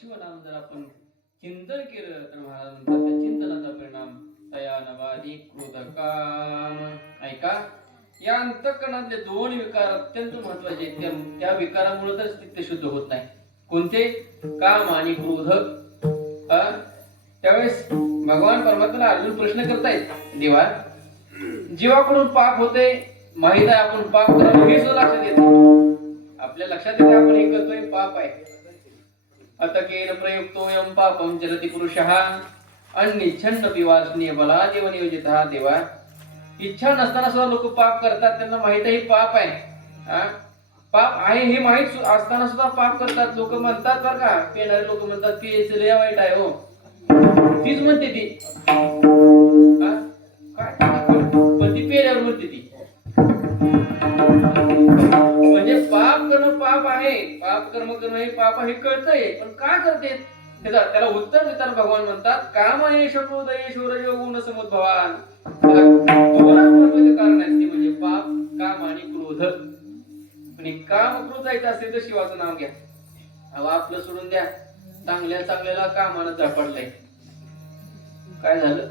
शिवनाम जर आपण चिंतन केलं तर महाराज म्हणतात त्या चिंतनाचा परिणाम तया नवादी क्रोध काम. ऐका, या अंतःकरणातले दोन विकार अत्यंत महत्वाचे आहेत. त्या विकारामुळे तर चित्त शुद्ध होत नाही. कोणते? काम आणि क्रोध. त्यावेळेस भगवान परमात्म्याला अर्जुन प्रश्न करतायत, देवा जीवाकडून पाप होते माहित आहे, आपण पाप करावं हे सुद्धा लक्षात येते. आपल्या लक्षात येते आपण हे करतोय पाप आहे. अतकेन प्रयुक्तोयम पापम चरति पुरुषः अन्निच्छन्नपि वासनीय बलादेव नियोजितः. देवा इच्छा नसताना सुद्धा लोक पाप करतात, त्यांना माहित आहे पाप आहे. पाप आहे हे माहित असताना सुद्धा पाप करतात. लोक म्हणतात बरं का, पेणारे लोक म्हणतात पियचं लय वाईट आहे हो, तीच म्हणते ती काय पण ती पेल्यावर म्हणते ती. म्हणजे पाप करणं पाप आहे, पाप कर्म करणं हे पाप आहे कळतंय, पण काय करते त्याला उत्तर देताना भगवान म्हणतात काम आहे शक्रोदय शौर्य गुण समुद्भवान. दोनच महत्वाचे कारण आहेत ते म्हणजे पाप, काम आणि क्रोध. आणि काम क्रोध जायचं असेल तर शिवाचं नाव घ्या. हवा आपलं सोडून द्या, चांगल्या चांगल्याला कामानं झपाटलंय. काय झालं?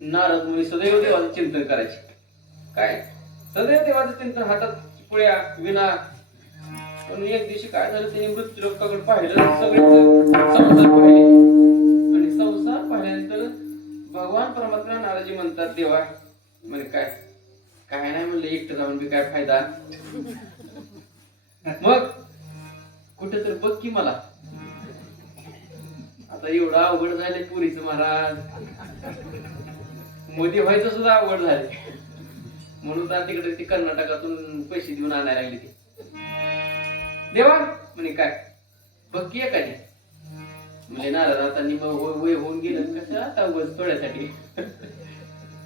नारद मुनी सदैव देवाचं चिंतन करायचे. काय? सदैव देवाचं चिंतन, हातात पुळ्या विना. पण एक दिवशी काय झालं, त्यांनी मृत्यूलोकाकडे पाहिलं, सगळे संसार पाहिले. आणि संसार पाहिल्यानंतर भगवान परमात्मा नाराजी म्हणतात, देवा म्हणजे काय काय नाही म्हणलं, एकटं राहून बी काय फायदा. मग कुठे तर बघ की मला, आता एवढं अवघड झाले पुरीच महाराज, मोदी व्हायचं सुद्धा अवघड झाले. म्हणून तर तिकडे ती कर्नाटकातून पैसे देऊन आणायला लागली ती. देवा म्हणे काय बघ की एखादी. म्हणजे नारद आता वय होऊन गेलं, कसं आता उगाच थोड्यासाठी.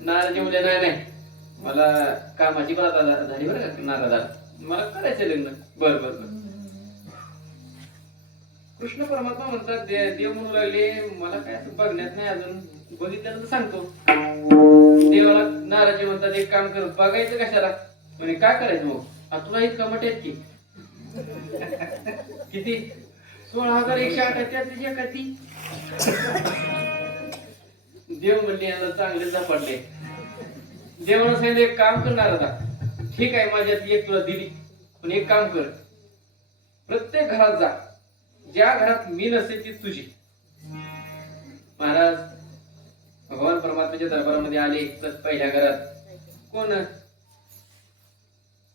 नारद म्हणले नाही नाही, मला कामाची बाधा झाली बरं का नारदाला, मला करायचं लग्न. बर बर बर. कृष्ण परमात्मा म्हणतात, देव म्हणू लागले मला काय असं बघण्यात नाही, अजून बघितल्यानंतर सांगतो. देवाला नाराजी म्हणतात, एक काम कर, बघायचं कशाला. म्हणजे काय करायचं मग, आता तुला इतका मट आहेत की किती 16,108 एकाती. देव म्हणले याला चांगले झपाटले. देवानं सांगितलं एक काम करणार आता, ठीक आहे माझ्यात एक तुला दिली, पण एक काम कर, प्रत्येक घरात जा, ज्या घरात मी नसेल ती तुझी. महाराज भगवान परमात्म्याच्या दरबारामध्ये आले तर पहिल्या घरात कोण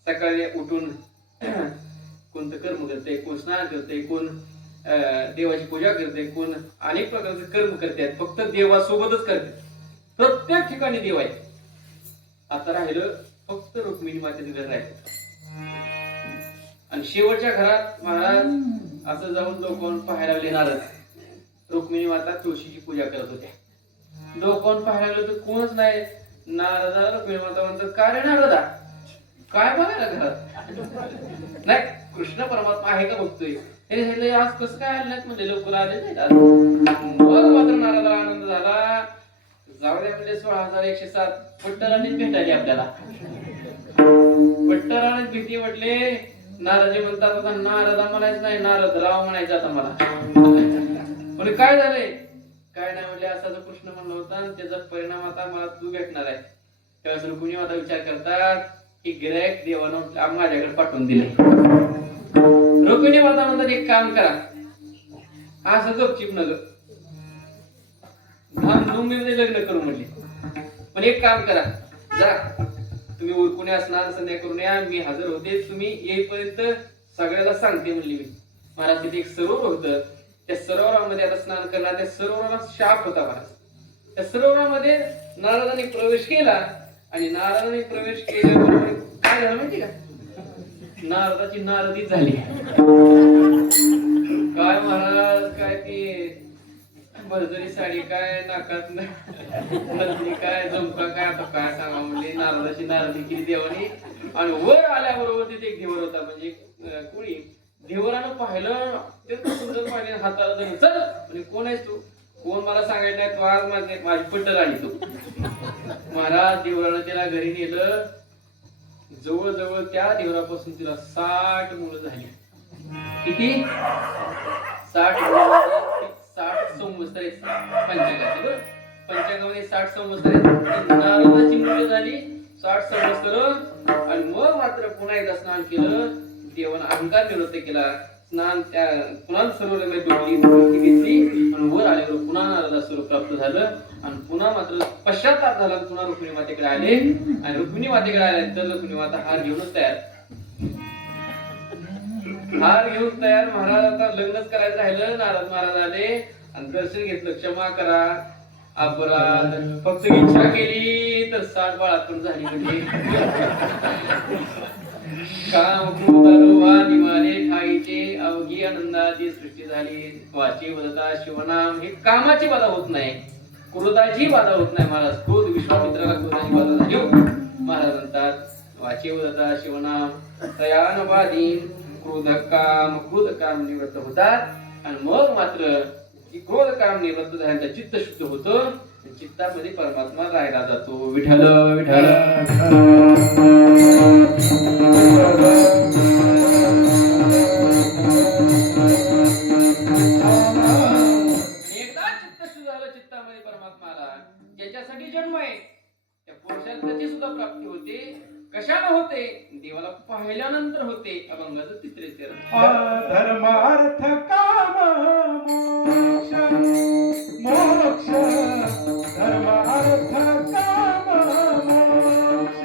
सकाळी उठून कोणतं कर्म करते, कोण स्नान करते, कोण देवाची पूजा करते, कोण अनेक प्रकारचे कर्म करतात, फक्त देवासोबतच करते. प्रत्येक ठिकाणी देव आहे. आता राहिलं फक्त रुक्मिणी मातेचं घर राहिलं. आणि शेवटच्या घरात महाराज असं जाऊन लोकांना पाहायला लागले. नारद रुक्मिणी माता तुळशीची पूजा करत होत्या. लोकांना पाहायला लागलं तर कोणच नाही. नारदा रुक्मिणी माता म्हणतात, का रे नारदा काय बघायला घरात नाही, कृष्ण परमात्मा आहे का बघतोय. हे आज कसं काय आलं म्हणजे लवकर आले नाही. मग मात्र नारदाला आनंद झाला. जाऊ द्या म्हणजे 16,107 पट्टराणीच भेटायली आपल्याला. पट्टराणीच भीती म्हटले. नाराजी म्हणतात, आता नारदा म्हणायचं नाही, नारद राव म्हणायचं आता मला. म्हणजे काय झालंय, काय नाही म्हणले, असा जो कृष्ण म्हणला होता आणि त्याचा परिणाम आता मला तू भेटणार आहे. तेव्हा रुक्मिणी माता विचार करतात की गिरायक देवानं माझ्याकडे पाठवून दिले. रुक्मिणी माता म्हणतात, एक काम करा, असं गपचिप नग धामधूमीमध्ये लग्न करू म्हणले. पण एक काम करा, जा तुम्ही उरकुणे असणार, संध्या करून या, मी हजर होते, तुम्ही येईपर्यंत सगळ्याला सांगते म्हणली मी. महाराज तिथे एक सरोवर होतं, त्या सरोवरामध्ये आता स्नान करणार. त्या सरोवराला शाप होता महाराज. त्या सरोवरामध्ये नारदाने प्रवेश केला आणि नारदाने प्रवेश केल्याबरोबर काय झालं माहिती का, नारदाची नारदी झाली. काय महाराज, काय ती भरजरी साडी, काय नाकात नथनी, काय जमका, काय आता काय सांगा म्हणले. नारदाची नारदी केली देवानी. आणि वर आल्याबरोबर तिथे एक देवर होता, म्हणजे कोणी देवरानं पाहिलं, ते सुंदर पाहिलं, हाताला धरून चल म्हणजे कोण आहेस तू, कोण मला सांगायचं नाही, तू आज माझी पट्टर आली तू. महाराज देवरानं त्याला घरी नेलं. जवळजवळ त्या देवरापासून तिला 60 मुलं झाली. किती? 60 संवत्सर आहेत पंचांगाचे बरं. पंचांगामध्ये 60 संवत्सर आहेत. नारदाची मुलं झाली 60 संवत्सर आणि मग मात्र पुन्हा एकदा स्नान केलं. देवानं अहंकार निवृत्त केला. स्नान त्या पुन्हा सरोवरामध्ये डुबकी घेतली आणि वर आल्यावर पुन्हा नारदा स्वरूप प्राप्त झालं आणि पुन्हा मात्र पश्चाताप झाला. पुन्हा रुक्मिणी मातेकडे आले आणि रुक्मिणी मातेकडे आल्यानंतर रुक्मिणी माता हार घेऊनच तयार. हार घेऊन तयार. महाराज आता लग्नच करायचं राहिलं. नारद महाराज आले आणि दर्शन घेतलं. क्षमा करा अपराध, फक्त इच्छा केली तर 60 बाळातून झाली म्हणजे काम क्रोध निवारे ठाईचे अवघी आनंदाची सृष्टी झाली. वाचे वदता शिवनाम. हे कामाची बाधा होत नाही, क्रोधाची बाधा होत नाही. महाराज क्रोध विश्वामित्राला क्रोधाची बाधा झाली. महाराज म्हणतात वाचे वदता शिवनाम तयानवादीन क्रोध काम निवृत्त होतात आणि मग मात्र क्रोध काम निवृत्त झाल्यानंतर चित्त शुद्ध होतं. चित्तामध्ये परमात्मा राहायला जातो. विठ्ठल विठ्ठल. एकदा चित्त शुद्ध झालं, चित्तामध्ये परमात्मा आला. ज्याच्यासाठी जन्म आहे त्या पुरुषाला त्याची सुद्धा प्राप्ती होते. कशाला होते? देवाला पाहिल्यानंतर होते. अभंगाचं तिसरे चरण. धर्म अर्थ काम मोक्ष मोक्ष. धर्म अर्थ काम मोक्ष.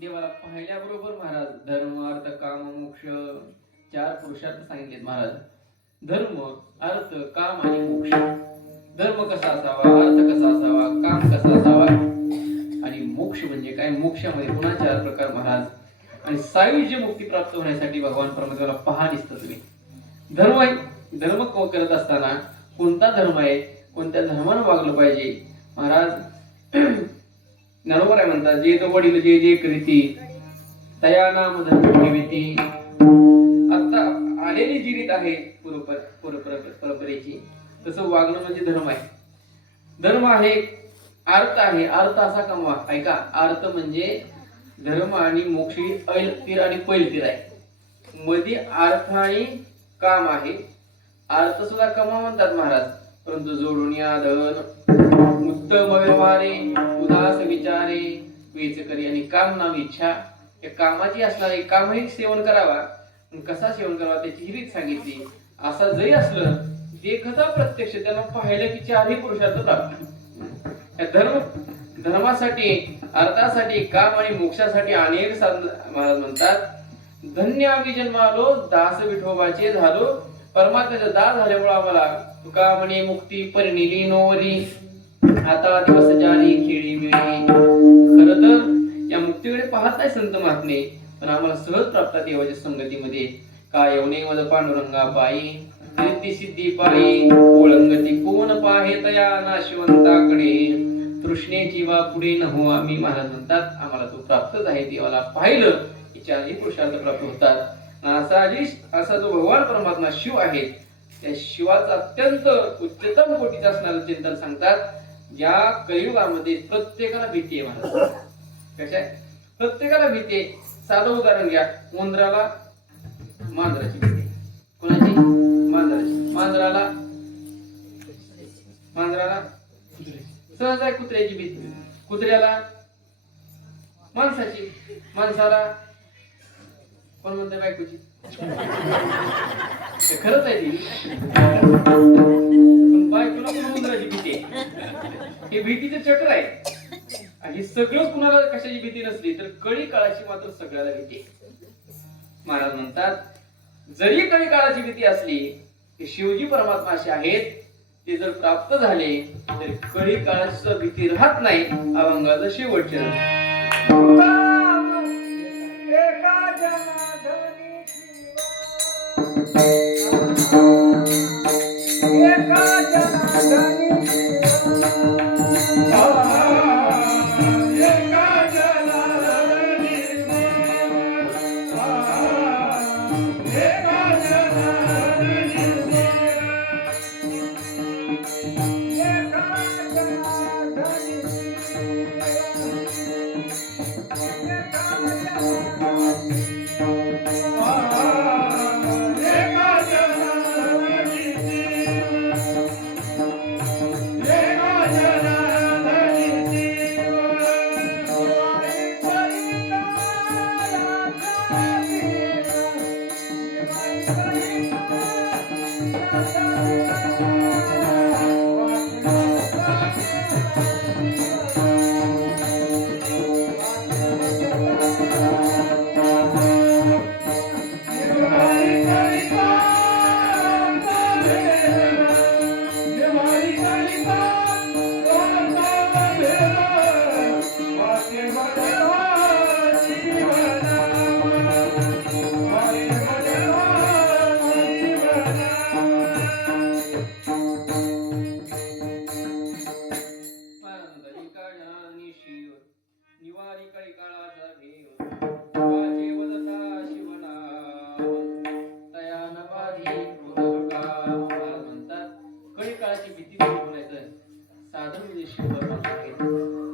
देवाला पाहिल्याबरोबर महाराज धर्म अर्थ काम मोक्ष 4 पुरुषार्थ सांगितलेत महाराज. धर्म अर्थ काम आणि मोक्ष. धर्म कसा असावा, अर्थ कसा असावा, काम कसा असावा आणि मोक्ष म्हणजे काय? मोक्षामध्ये पुन्हा 4 प्रकार महाराज. आणि सायुज्य मुक्ती प्राप्त होण्यासाठी भगवान परमेश्वराला पहा दिसतं तुम्ही. धर्म आहे, धर्म करत असताना कोणता धर्म आहे, कोणत्या धर्मानं वागलं पाहिजे महाराज. ज्ञानोबा म्हणतात जे तो वडील जे जे करीती तया नाम धर्म ठेविती. आता आलेली जी रीत आहे परंपरेची, तसं वागणं म्हणजे धर्म आहे. धर्म आहे, अर्थ आहे. अर्थ असा कमवा. ऐका, अर्थ म्हणजे धर्म आणि मोक्ष ही ऐल तीर आणि पैल तीर आहे. मध्ये अर्थ आणि काम आहे. अर्थ सुद्धा कमा म्हणतात महाराज, परंतु जोडून या धन उत्तम व्यवहारे उदास विचारे वेच करी आणि काम नाम इच्छा. या कामाची असणारे कामही सेवन करावा. कसा सेवन करावा त्याची ही रीत सांगितली. असा जरी असलं देखता प्रत्यक्ष त्याला पाहिलं की चारही पुरुषार्थ प्राप्त. धर्मासाठी, अर्थासाठी, काम आणि मोक्षासाठी अनेक साधन. महाराज म्हणतात, धन्य आम्ही जन्मालो दास विठोबाचे झालो. परमात्म्याचा दास झाल्यामुळे आम्हाला तुका म्हणे मुक्ती परिणिली नोवरी आता दिवस जारी खेळी मिळी. खर तर या मुक्तीकडे पाहत नाही संत महात्मे, पण आम्हाला सहज प्राप्त देवाच्या संगतीमध्ये. काय येवणे मद पांडुरंगा पायी रिद्धी सिद्धी पायी ओळंगती कोण पाहे तया नाशिवंताकडे तृष्णेची वा पुढे न हो आम्ही. महाराज म्हणतात, आम्हाला तो प्राप्तच आहे. देवाला पाहिलं की चारही पुरुषार्थ प्राप्त होतात. असा जो भगवान परमात्मा शिव आहे, त्या शिवाचा अत्यंत उच्चतम कोटीचा असणारं चिंतन सांगतात. या कलियुगामध्ये प्रत्येकाला भीती आहे. महाराज कशा प्रत्येकाला भीती आहे. साधं उदाहरण घ्या, उंदराला मांजराची भीती. कोणाची? मांजराची. मांजराला सहज आहे कुत्र्याची भीती. कुत्र्याला माणसाची. माणसाला कोण म्हणते बायकोची. खरंच आहे ती. पण बायकोला पण उंदराची भीती आहे. हे भीतीचं चक्र आहे. आणि सगळं कुणाला कशाची भीती नसली तर कळी काळाची मात्र सगळ्याला भीती आहे. महाराज म्हणतात, जरी कळी काळाची भीती असली की शिवजी परमात्मा असे आहेत, ते जर प्राप्त झाले तर कळी काळाची भीती राहत नाही. अभंगाचं शेवटचे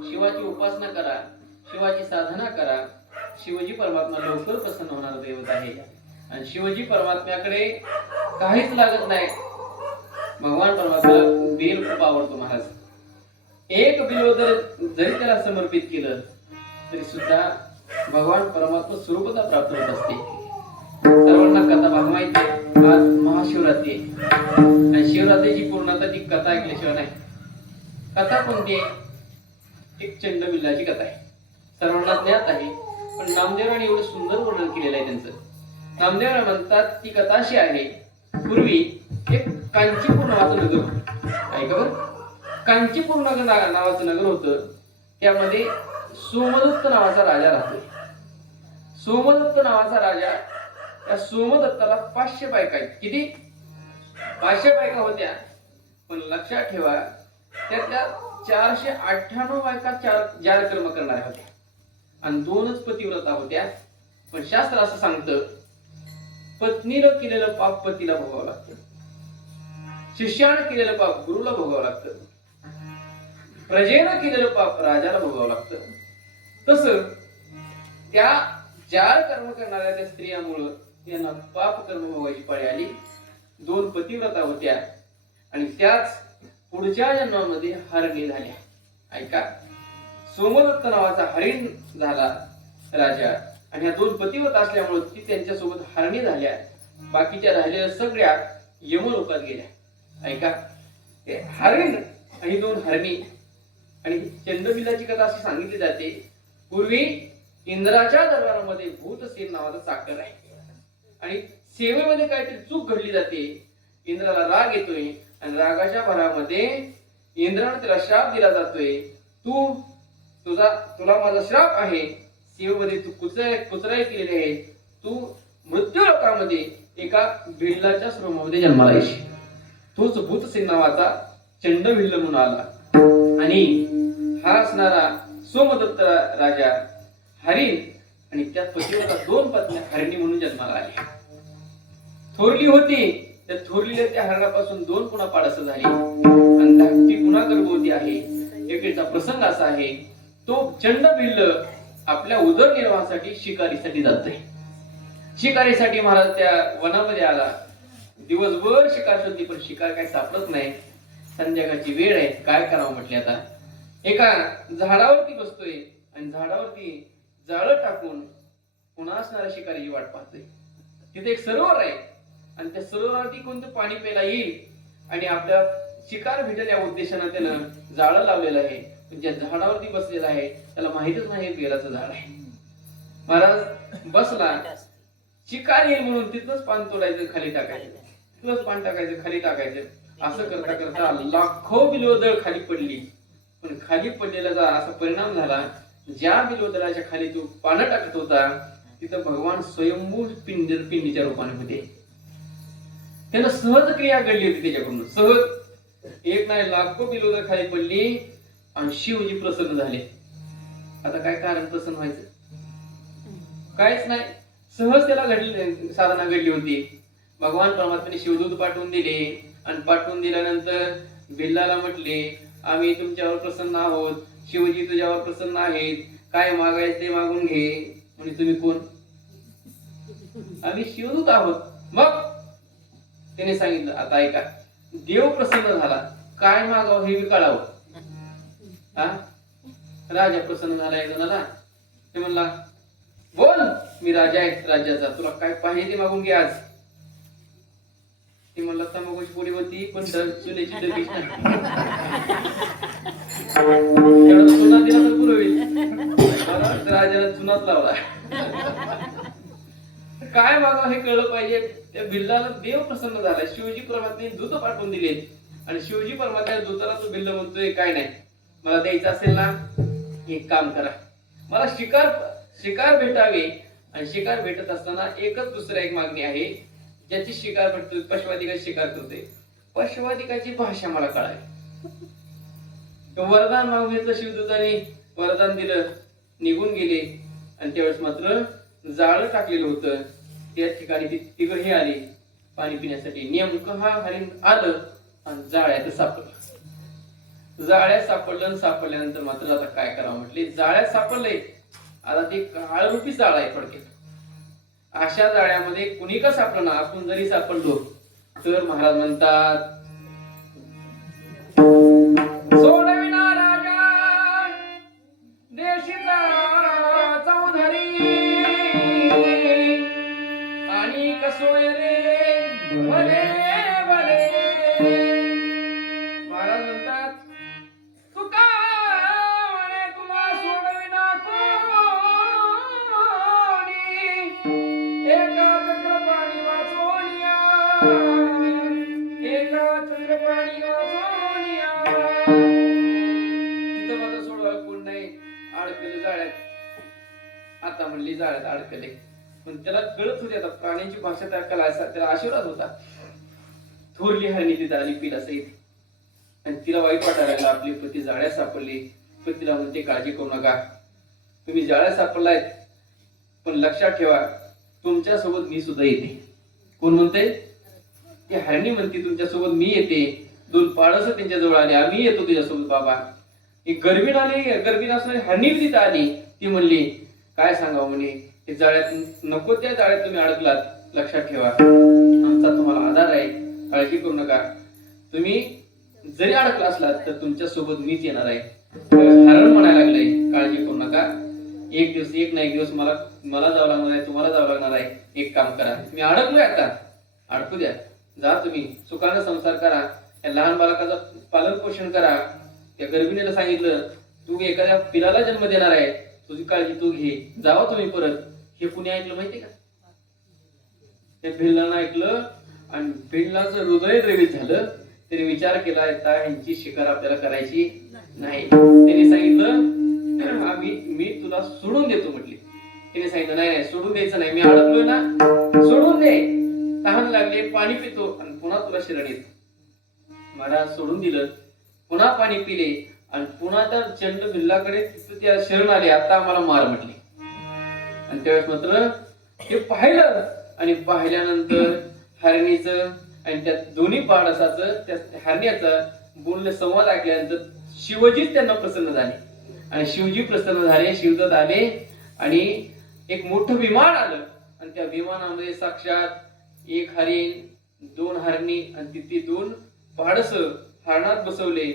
शिवाची उपासना करा, शिवाची साधना करा. शिवजी परमात्मा लवकर प्रसन्न होणारा दैवत आहे. आणि शिवजी परमात्म्याकडे काहीच लागत नाही. भगवान परमात्म्याला बेल खूप आवडतो. महाराज एक बिल्व जरी त्याला समर्पित केलं तरी सुद्धा भगवान परमात्मा स्वरूपता प्राप्त होत असते. सर्वांना कथा भाग माहिती आहे. आज महाशिवरात्री आहे आणि शिवरात्रीची पूर्णता ती कथा ऐकल्याशिवाय नाही. कथा कोणती आहे? एक चंडबिल्लाची कथा आहे. सर्वांना ज्ञात आहे, पण नामदेवाने एवढं सुंदर वर्णन केलेलं आहे त्यांचं. नामदेव म्हणतात ती कथा अशी आहे. पूर्वी एक कांचीपूर नावाचं नगर होतं. ऐका बरं, कांचीपूर नावाचं नगर होतं. त्यामध्ये सोमदत्त नावाचा राजा राहतो. सोमदत्त नावाचा राजा, त्या सोमदत्ताला 500 बायका आहेत. किती? 500 बायका होत्या. पण लक्षात ठेवा, त्यातल्या 498 बायका जार कर्म करणाऱ्या होत्या आणि 2च पतिव्रता होत्या. पण शास्त्र असं सांगतं, पत्नीनं केलेलं पाप पतीला भोगावं लागतं, शिष्यानं केलेलं पाप गुरुला भोगावं लागतं, प्रजेनं केलेलं पाप राजाला भोगावं लागतं. तसं त्या चार कर्म करणाऱ्या त्या स्त्रियामुळं यांना पाप कर्म भोगायची पाळी आली. 2 पतिव्रता होत्या आणि त्याच पुढच्या जन्मामध्ये हरणी झाल्या. ऐका, सोमदत्त नावाचा हरिण झाला राजा आणि ह्या 2 पतिव्रता असल्यामुळे ती त्यांच्यासोबत हरणी झाल्या. बाकीच्या राहिलेल्या सगळ्या यमलोकात गेल्या. ऐका, ते हरिण आणि 2 हरणी. आणि चंद्रबिलाची कथा अशी सांगितली जाते, पूर्वी इंद्राच्या दरबारामध्ये भूतसेन नावाचा चाकर आहे आणि सेवेमध्ये काहीतरी चूक घडली जाते. इंद्राला राग येतोय आणि रागाच्या भरामध्ये इंद्राने त्याला श्राप दिला जातोय, तुला माझा श्राप आहे, सेवेमध्ये तू कुचराई केलेली आहे, तू मृत्यू लोकामध्ये एका बिल्लाच्या स्वरूपामध्ये जन्माला येशील. तोच भूतसेन नावाचा चंडभिल्ल म्हणून आला आणि हा असणारा सोमदत्त राजा हरिण आणि त्या पतीव्रता 2 पत्नी हरिणी म्हणून जन्माला आल्या. थोरली होती, त्या थोरलीला त्या हरणापासून 2 पुन्हा पाडस झाली आणि धाकटी पुन्हा गर्भवती आहे. एकेचा प्रसंग असा आहे, तो चंडभिल्ल आपल्या उदरनिर्वाहासाठी शिकारीसाठी जातोय. शिकारीसाठी महाराज त्या वनामध्ये आला. दिवसभर शिकार शोधली पण शिकार काही सापडत नाही. संध्याकाळची वेळ आहे, काय करावं म्हटले. आता एका झाडावरती बसतोय आणि झाडावरती जाळं टाकून पुन्हा असणाऱ्या शिकारीची वाट पाहतोय. तिथे एक सरोवर आहे आणि त्या सरोवरावरती कोणतं पाणी प्यायला येईल आणि आपल्या शिकार भेटेल या उद्देशाने त्यानं जाळं लावलेलं आहे. ज्या झाडावरती बसलेला आहे त्याला माहितच नाही बेलाचं झाड आहे. महाराज बसला, शिकार येईल म्हणून तिथंच पान तोडायचं, खाली टाकायचं, तिथंच पान टाकायचं, खाली टाकायचं. असं करता करता लाखो बिल्वदळ खाली पडली. पण खाली पडलेला असा परिणाम झाला, ज्या बिल्वदळाच्या खाली तो पानं टाकत होता तिथं भगवान स्वयंभू पिंडीच्या रूपाने होते. त्याला सहज क्रिया घडली होती त्याच्याकडून. सहज एक नाही लाखो बिल्वदळ खाली पडली आणि शिवजी प्रसन्न झाले. आता काय कारण प्रसन्न व्हायचं? काहीच नाही, सहज त्याला घडली, साधना घडली होती. भगवान परमात्म्याने शिवदूत पाठवून दिले आणि पाठवून दिल्यानंतर बिल्लाला म्हटले, आम्ही तुमच्यावर प्रसन्न आहोत, शिवजी तुझ्यावर प्रसन्न आहेत, काय मागायचे ते मागून घे. म्हणजे तुम्ही कोण? आम्ही शिवदूत आहोत. मग त्याने सांगितलं, आता ऐका, देव प्रसन्न झाला, काय मागावं हे कळावं. राजा प्रसन्न झाला एक जणाला. ते म्हणला, बोल, मी राजा आहे राज्याचा, तुला काय पाहिजे ते मागून घे आज. ते म्हणला, तंबाखूची पोळी होती पण चुलीची डबीच नाही. चुना दिला तर पुरवेल. राजाला चुनाच लावला. काय मागावं हे कळलं पाहिजे. त्या बिल्लाला देव प्रसन्न झाला. शिवजी परमात्म्याने दूत पाठवून दिले आणि शिवजी परमात्म्या दूताला तो बिल्ल म्हणतोय, काय नाही, मला द्यायचं असेल ना, एक काम करा, मला शिकार भेटावे. आणि शिकार भेटत असताना एकच दुसरा एक मागणी आहे, ज्याची शिकार भेटतो, पशुवाधिकाची शिकार करतोय, पशुवाधिकाची भाषा मला कळावी. वरदान मागून घेतलं शिवदूताने, वरदान दिलं, निघून गेले. आणि त्यावेळेस मात्र जाळं टाकलेलं होतं. त्या ठिकाणी ती तिघही आली पाणी पिण्यासाठी. नेमकं हा हरिण आलं आणि जाळ्यात सापडलं. जाळ्यात सापडल्यानंतर मात्र आता काय करावं म्हटले, जाळ्यात सापडलंय, आता ते काळरूपी जाळा आहे थोडक्यात. अशा जाळ्यामध्ये कुणी का सापडलं ना, आपण जरी सापडलो तर महाराज म्हणतात, सोडविना राजा देशीचा चौधरी आणि कसोय रे भले भले. महाराज म्हणतात, तुका म्हणे तुला सोडविना कोणी, एका चक्रपाणी वाचोनिया, एका चक्रपाणी वाचोनिया. तिथं मात्र सोडवायला कोण नाही, अडकले जाळ्यात. आता म्हणली जाळ्यात अडकले, पण त्याला कळत होते आता प्राण्यांची भाषा त्याला आशीर्वाद होता. थोरली हरणी तिथं आली पिला सहित आणि तिला वाईट वाटायला लागला, आपली पती जाळ्यात सापडली. पण तिला म्हणते, काळजी करू नका, तुम्ही जाळ्यात सापडलाय, पण लक्षात ठेवा तुमच्या सोबत मी सुद्धा येते. कोण म्हणते? ती हरणी म्हणते तुमच्यासोबत मी येते. 2 पाडस त्यांच्या जवळ आले, आम्ही येतो तुझ्यासोबत बाबा. एक गर्भीण आली, गर्भीण असणारी हरणी तिथं आली. ती म्हणली काय सांगावं म्हणे, ते जाळ्यात नको त्या जाळ्यात तुम्ही अडकलात, लक्षात ठेवा आमचा तुम्हाला आधार आहे, काळजी करू नका. तुम्ही जरी अडकला असलात तर तुमच्या सोबत मीच येणार आहे. हरण म्हणायला लागलंय काळजी करू नका, एक ना एक दिवस मला जावं लागणार आहे, तुम्हाला जावं लागणार आहे. एक काम करा, मी अडकलोय आता, अडकू द्या, जा तुम्ही सुखाने संसार करा, त्या लहान बालकाचा पालन पोषण करा. त्या गर्भिणीला सांगितलं तू एखाद्या पिलाला जन्म देणार आहे, तुझी काळजी तू घे, जावा तुम्ही परत. हे कुणी ऐकलं माहिती का? ते भिल्लानं ऐकलं आणि भिल्लाचं हृदय द्रवित झालं. त्याने विचार केला आता यांची शिकार आपल्याला करायची नाही. त्याने सांगितलं मी तुला सोडून देतो म्हटली. त्याने सांगितलं नाही सोडून द्यायचं नाही, मी अडकलोय ना, सोडून दे, तहान लागले पाणी पितो आणि पुन्हा तुला शरण येतो. महाराज सोडून दिलं, पुन्हा पाणी पिले आणि पुन्हा त्या चंड भिल्लाकडे त्या शरण आले, आता आम्हाला मार म्हटले. आणि त्यावेळेस मात्र हे पाहिलं आणि पाहिल्यानंतर हरणीचं आणि त्या दोन्ही पाडसाचं त्या हरण्याचं बोलणं संवाद ऐकल्यानंतर शिवजीच त्यांना प्रसन्न झाले. आणि शिवजी प्रसन्न झाले, शिवदत्त आले आणि एक मोठं विमान आलं आणि त्या विमानामध्ये साक्षात 1 हरिण, 2 हरणी आणि तिथे 2 पाडस हरणात बसवले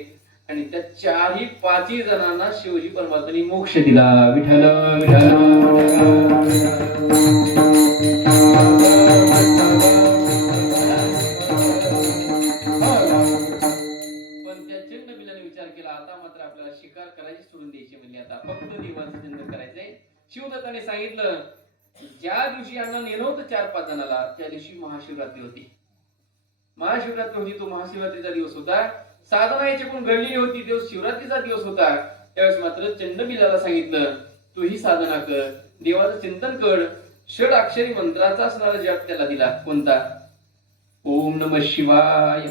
आणि त्या 4-5 जणांना शिवजी परमात्म्याने मोक्ष दिला. विठ्ठल विठ्ठल पण त्या चंड बिलाने विचार केला आता मात्र आपल्याला शिकार करायची सोडून द्यायची, म्हणजे आता फक्त देवाचं चिंतन करायचंय. शिवदत्ताने सांगितलं ज्या दिवशी यांना नेलं होतं 4-5 जणाला, त्या दिवशी महाशिवरात्री होती. महाशिवरात्री होती, तो महाशिवरात्रीचा दिवस होता. साधना याच्याकडून घडलेली होती, दिवस शिवरात्रीचा दिवस होता. त्यावेळेस मात्र चंडबिलाला सांगितलं तू ही साधना कर, देवाचं चिंतन कर. 6 अक्षरी मंत्राचा असणारा जप त्याला दिला. कोणता? ओम नमः शिवाय,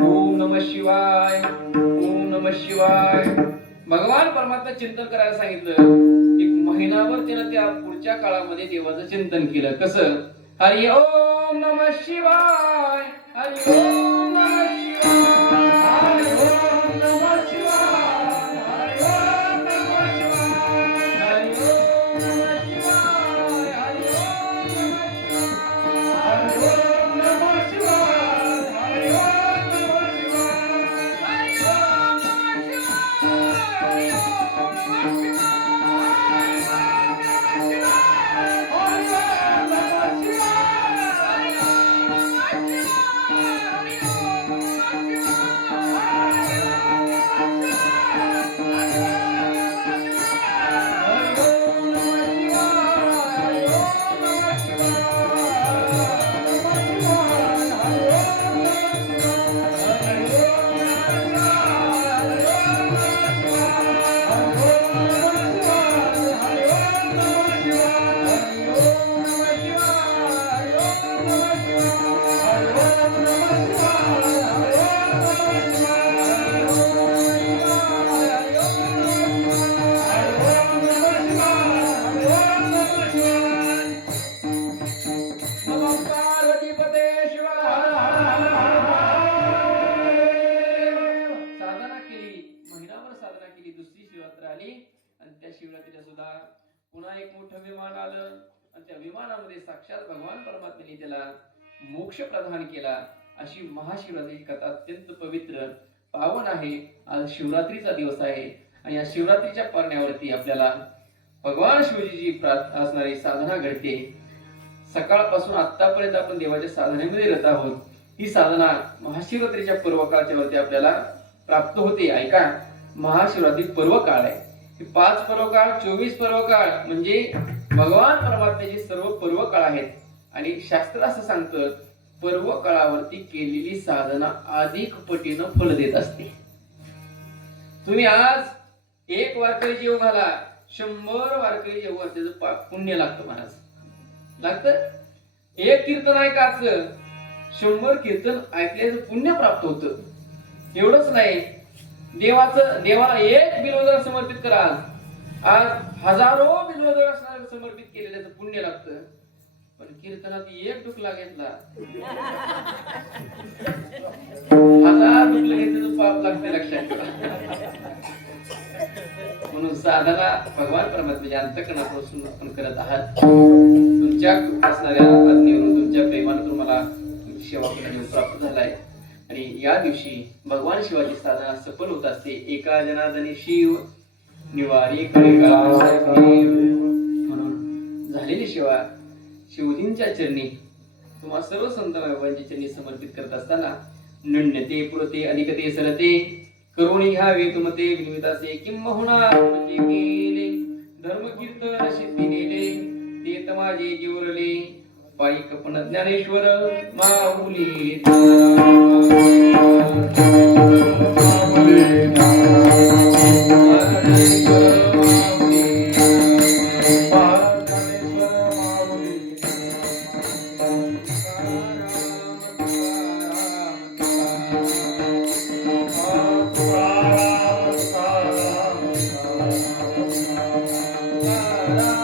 ओम नमः शिवाय, ओम नमः शिवाय. भगवान परमात्मा चिंतन करायला सांगितलं. 1 महिनाभर त्यानं त्या पुढच्या काळामध्ये देवाचं चिंतन केलं. कसं? हरि ओम नमः शिवाय, हरि ओम नमः शिवाय, हरि ओम नमः शिवाय, हरि ओम नमः शिवाय, हरि ओम नमः शिवाय, हरि ओम नमः शिवाय, हरि ओम नमः शिवाय, हरि ओम नमः शिवाय, हरि ओम नमः पुन्हा एक मोठं विमान आलं आणि त्या विमानामध्ये साक्षात भगवान परमात्म्याने त्याला मोक्ष प्रदान केला. अशी महाशिवरात्रीची कथा अत्यंत पवित्र पावन आहे. आज शिवरात्रीचा दिवस आहे आणि या शिवरात्रीच्या पारण्यावरती आपल्याला भगवान शिवजीची असणारी साधना घडते. सकाळपासून आतापर्यंत आपण देवाच्या साधनेमध्ये रत आहोत. ही साधना महाशिवरात्रीच्या पर्वकाळच्या वरती आपल्याला प्राप्त होते. ऐका, महाशिवरात्री पर्व काळ आहे. 5 पर्वकाळ, 24 पर्वकाळ म्हणजे भगवान परमात्म्याचे सर्व पर्व काळ आहेत. आणि शास्त्र असं सांगतं पर्व काळावरती केलेली साधना अधिक पटीनं फळ देत असते. तुम्ही आज 1 वारकरी जेव घाला, 100 वारकरी जेव त्याचं पुण्य लागतं. महाराज लागतं. 1 कीर्तन ऐकायचं, 100 कीर्तन ऐकल्याचं पुण्य प्राप्त होतं. एवढंच नाही, देवाला 1 बिल्वदळ समर्पित करा, आज हजारो बिल्वदळ समर्पित केलेल्याचं पुण्य लागतं. पण कीर्तनात एक डुकला घेतला 1000 डुकलं घेतलं पाप लागते लक्षात ठेवा. म्हणून साधना भगवान परमात्म्याच्या अंतःकरणापासून आपण करत आहात. तुमच्या असणाऱ्या आज्ञेवरून तुमच्या प्रेमाने तुम्हाला तुमची सेवा करणे प्राप्त झालाय आणि या दिवशी भगवान शिवाची साधना सफल होत असते. एका जनार्दनी शिव निवारी म्हणून झालेली सेवा शिवजींच्या चरणी तुम्हा सर्व संत भगवानच्या चरणी समर्पित करत असताना नण्यते पुरते अधिकते सरते करुणी घ्यावे तुमते विनिमितासे किंबहुना तुमचे केले धर्म कीर्तन सिद्धी नेले ते तमाजे जीवरले पायी कपन ज्ञानेश्वर माऊली Ram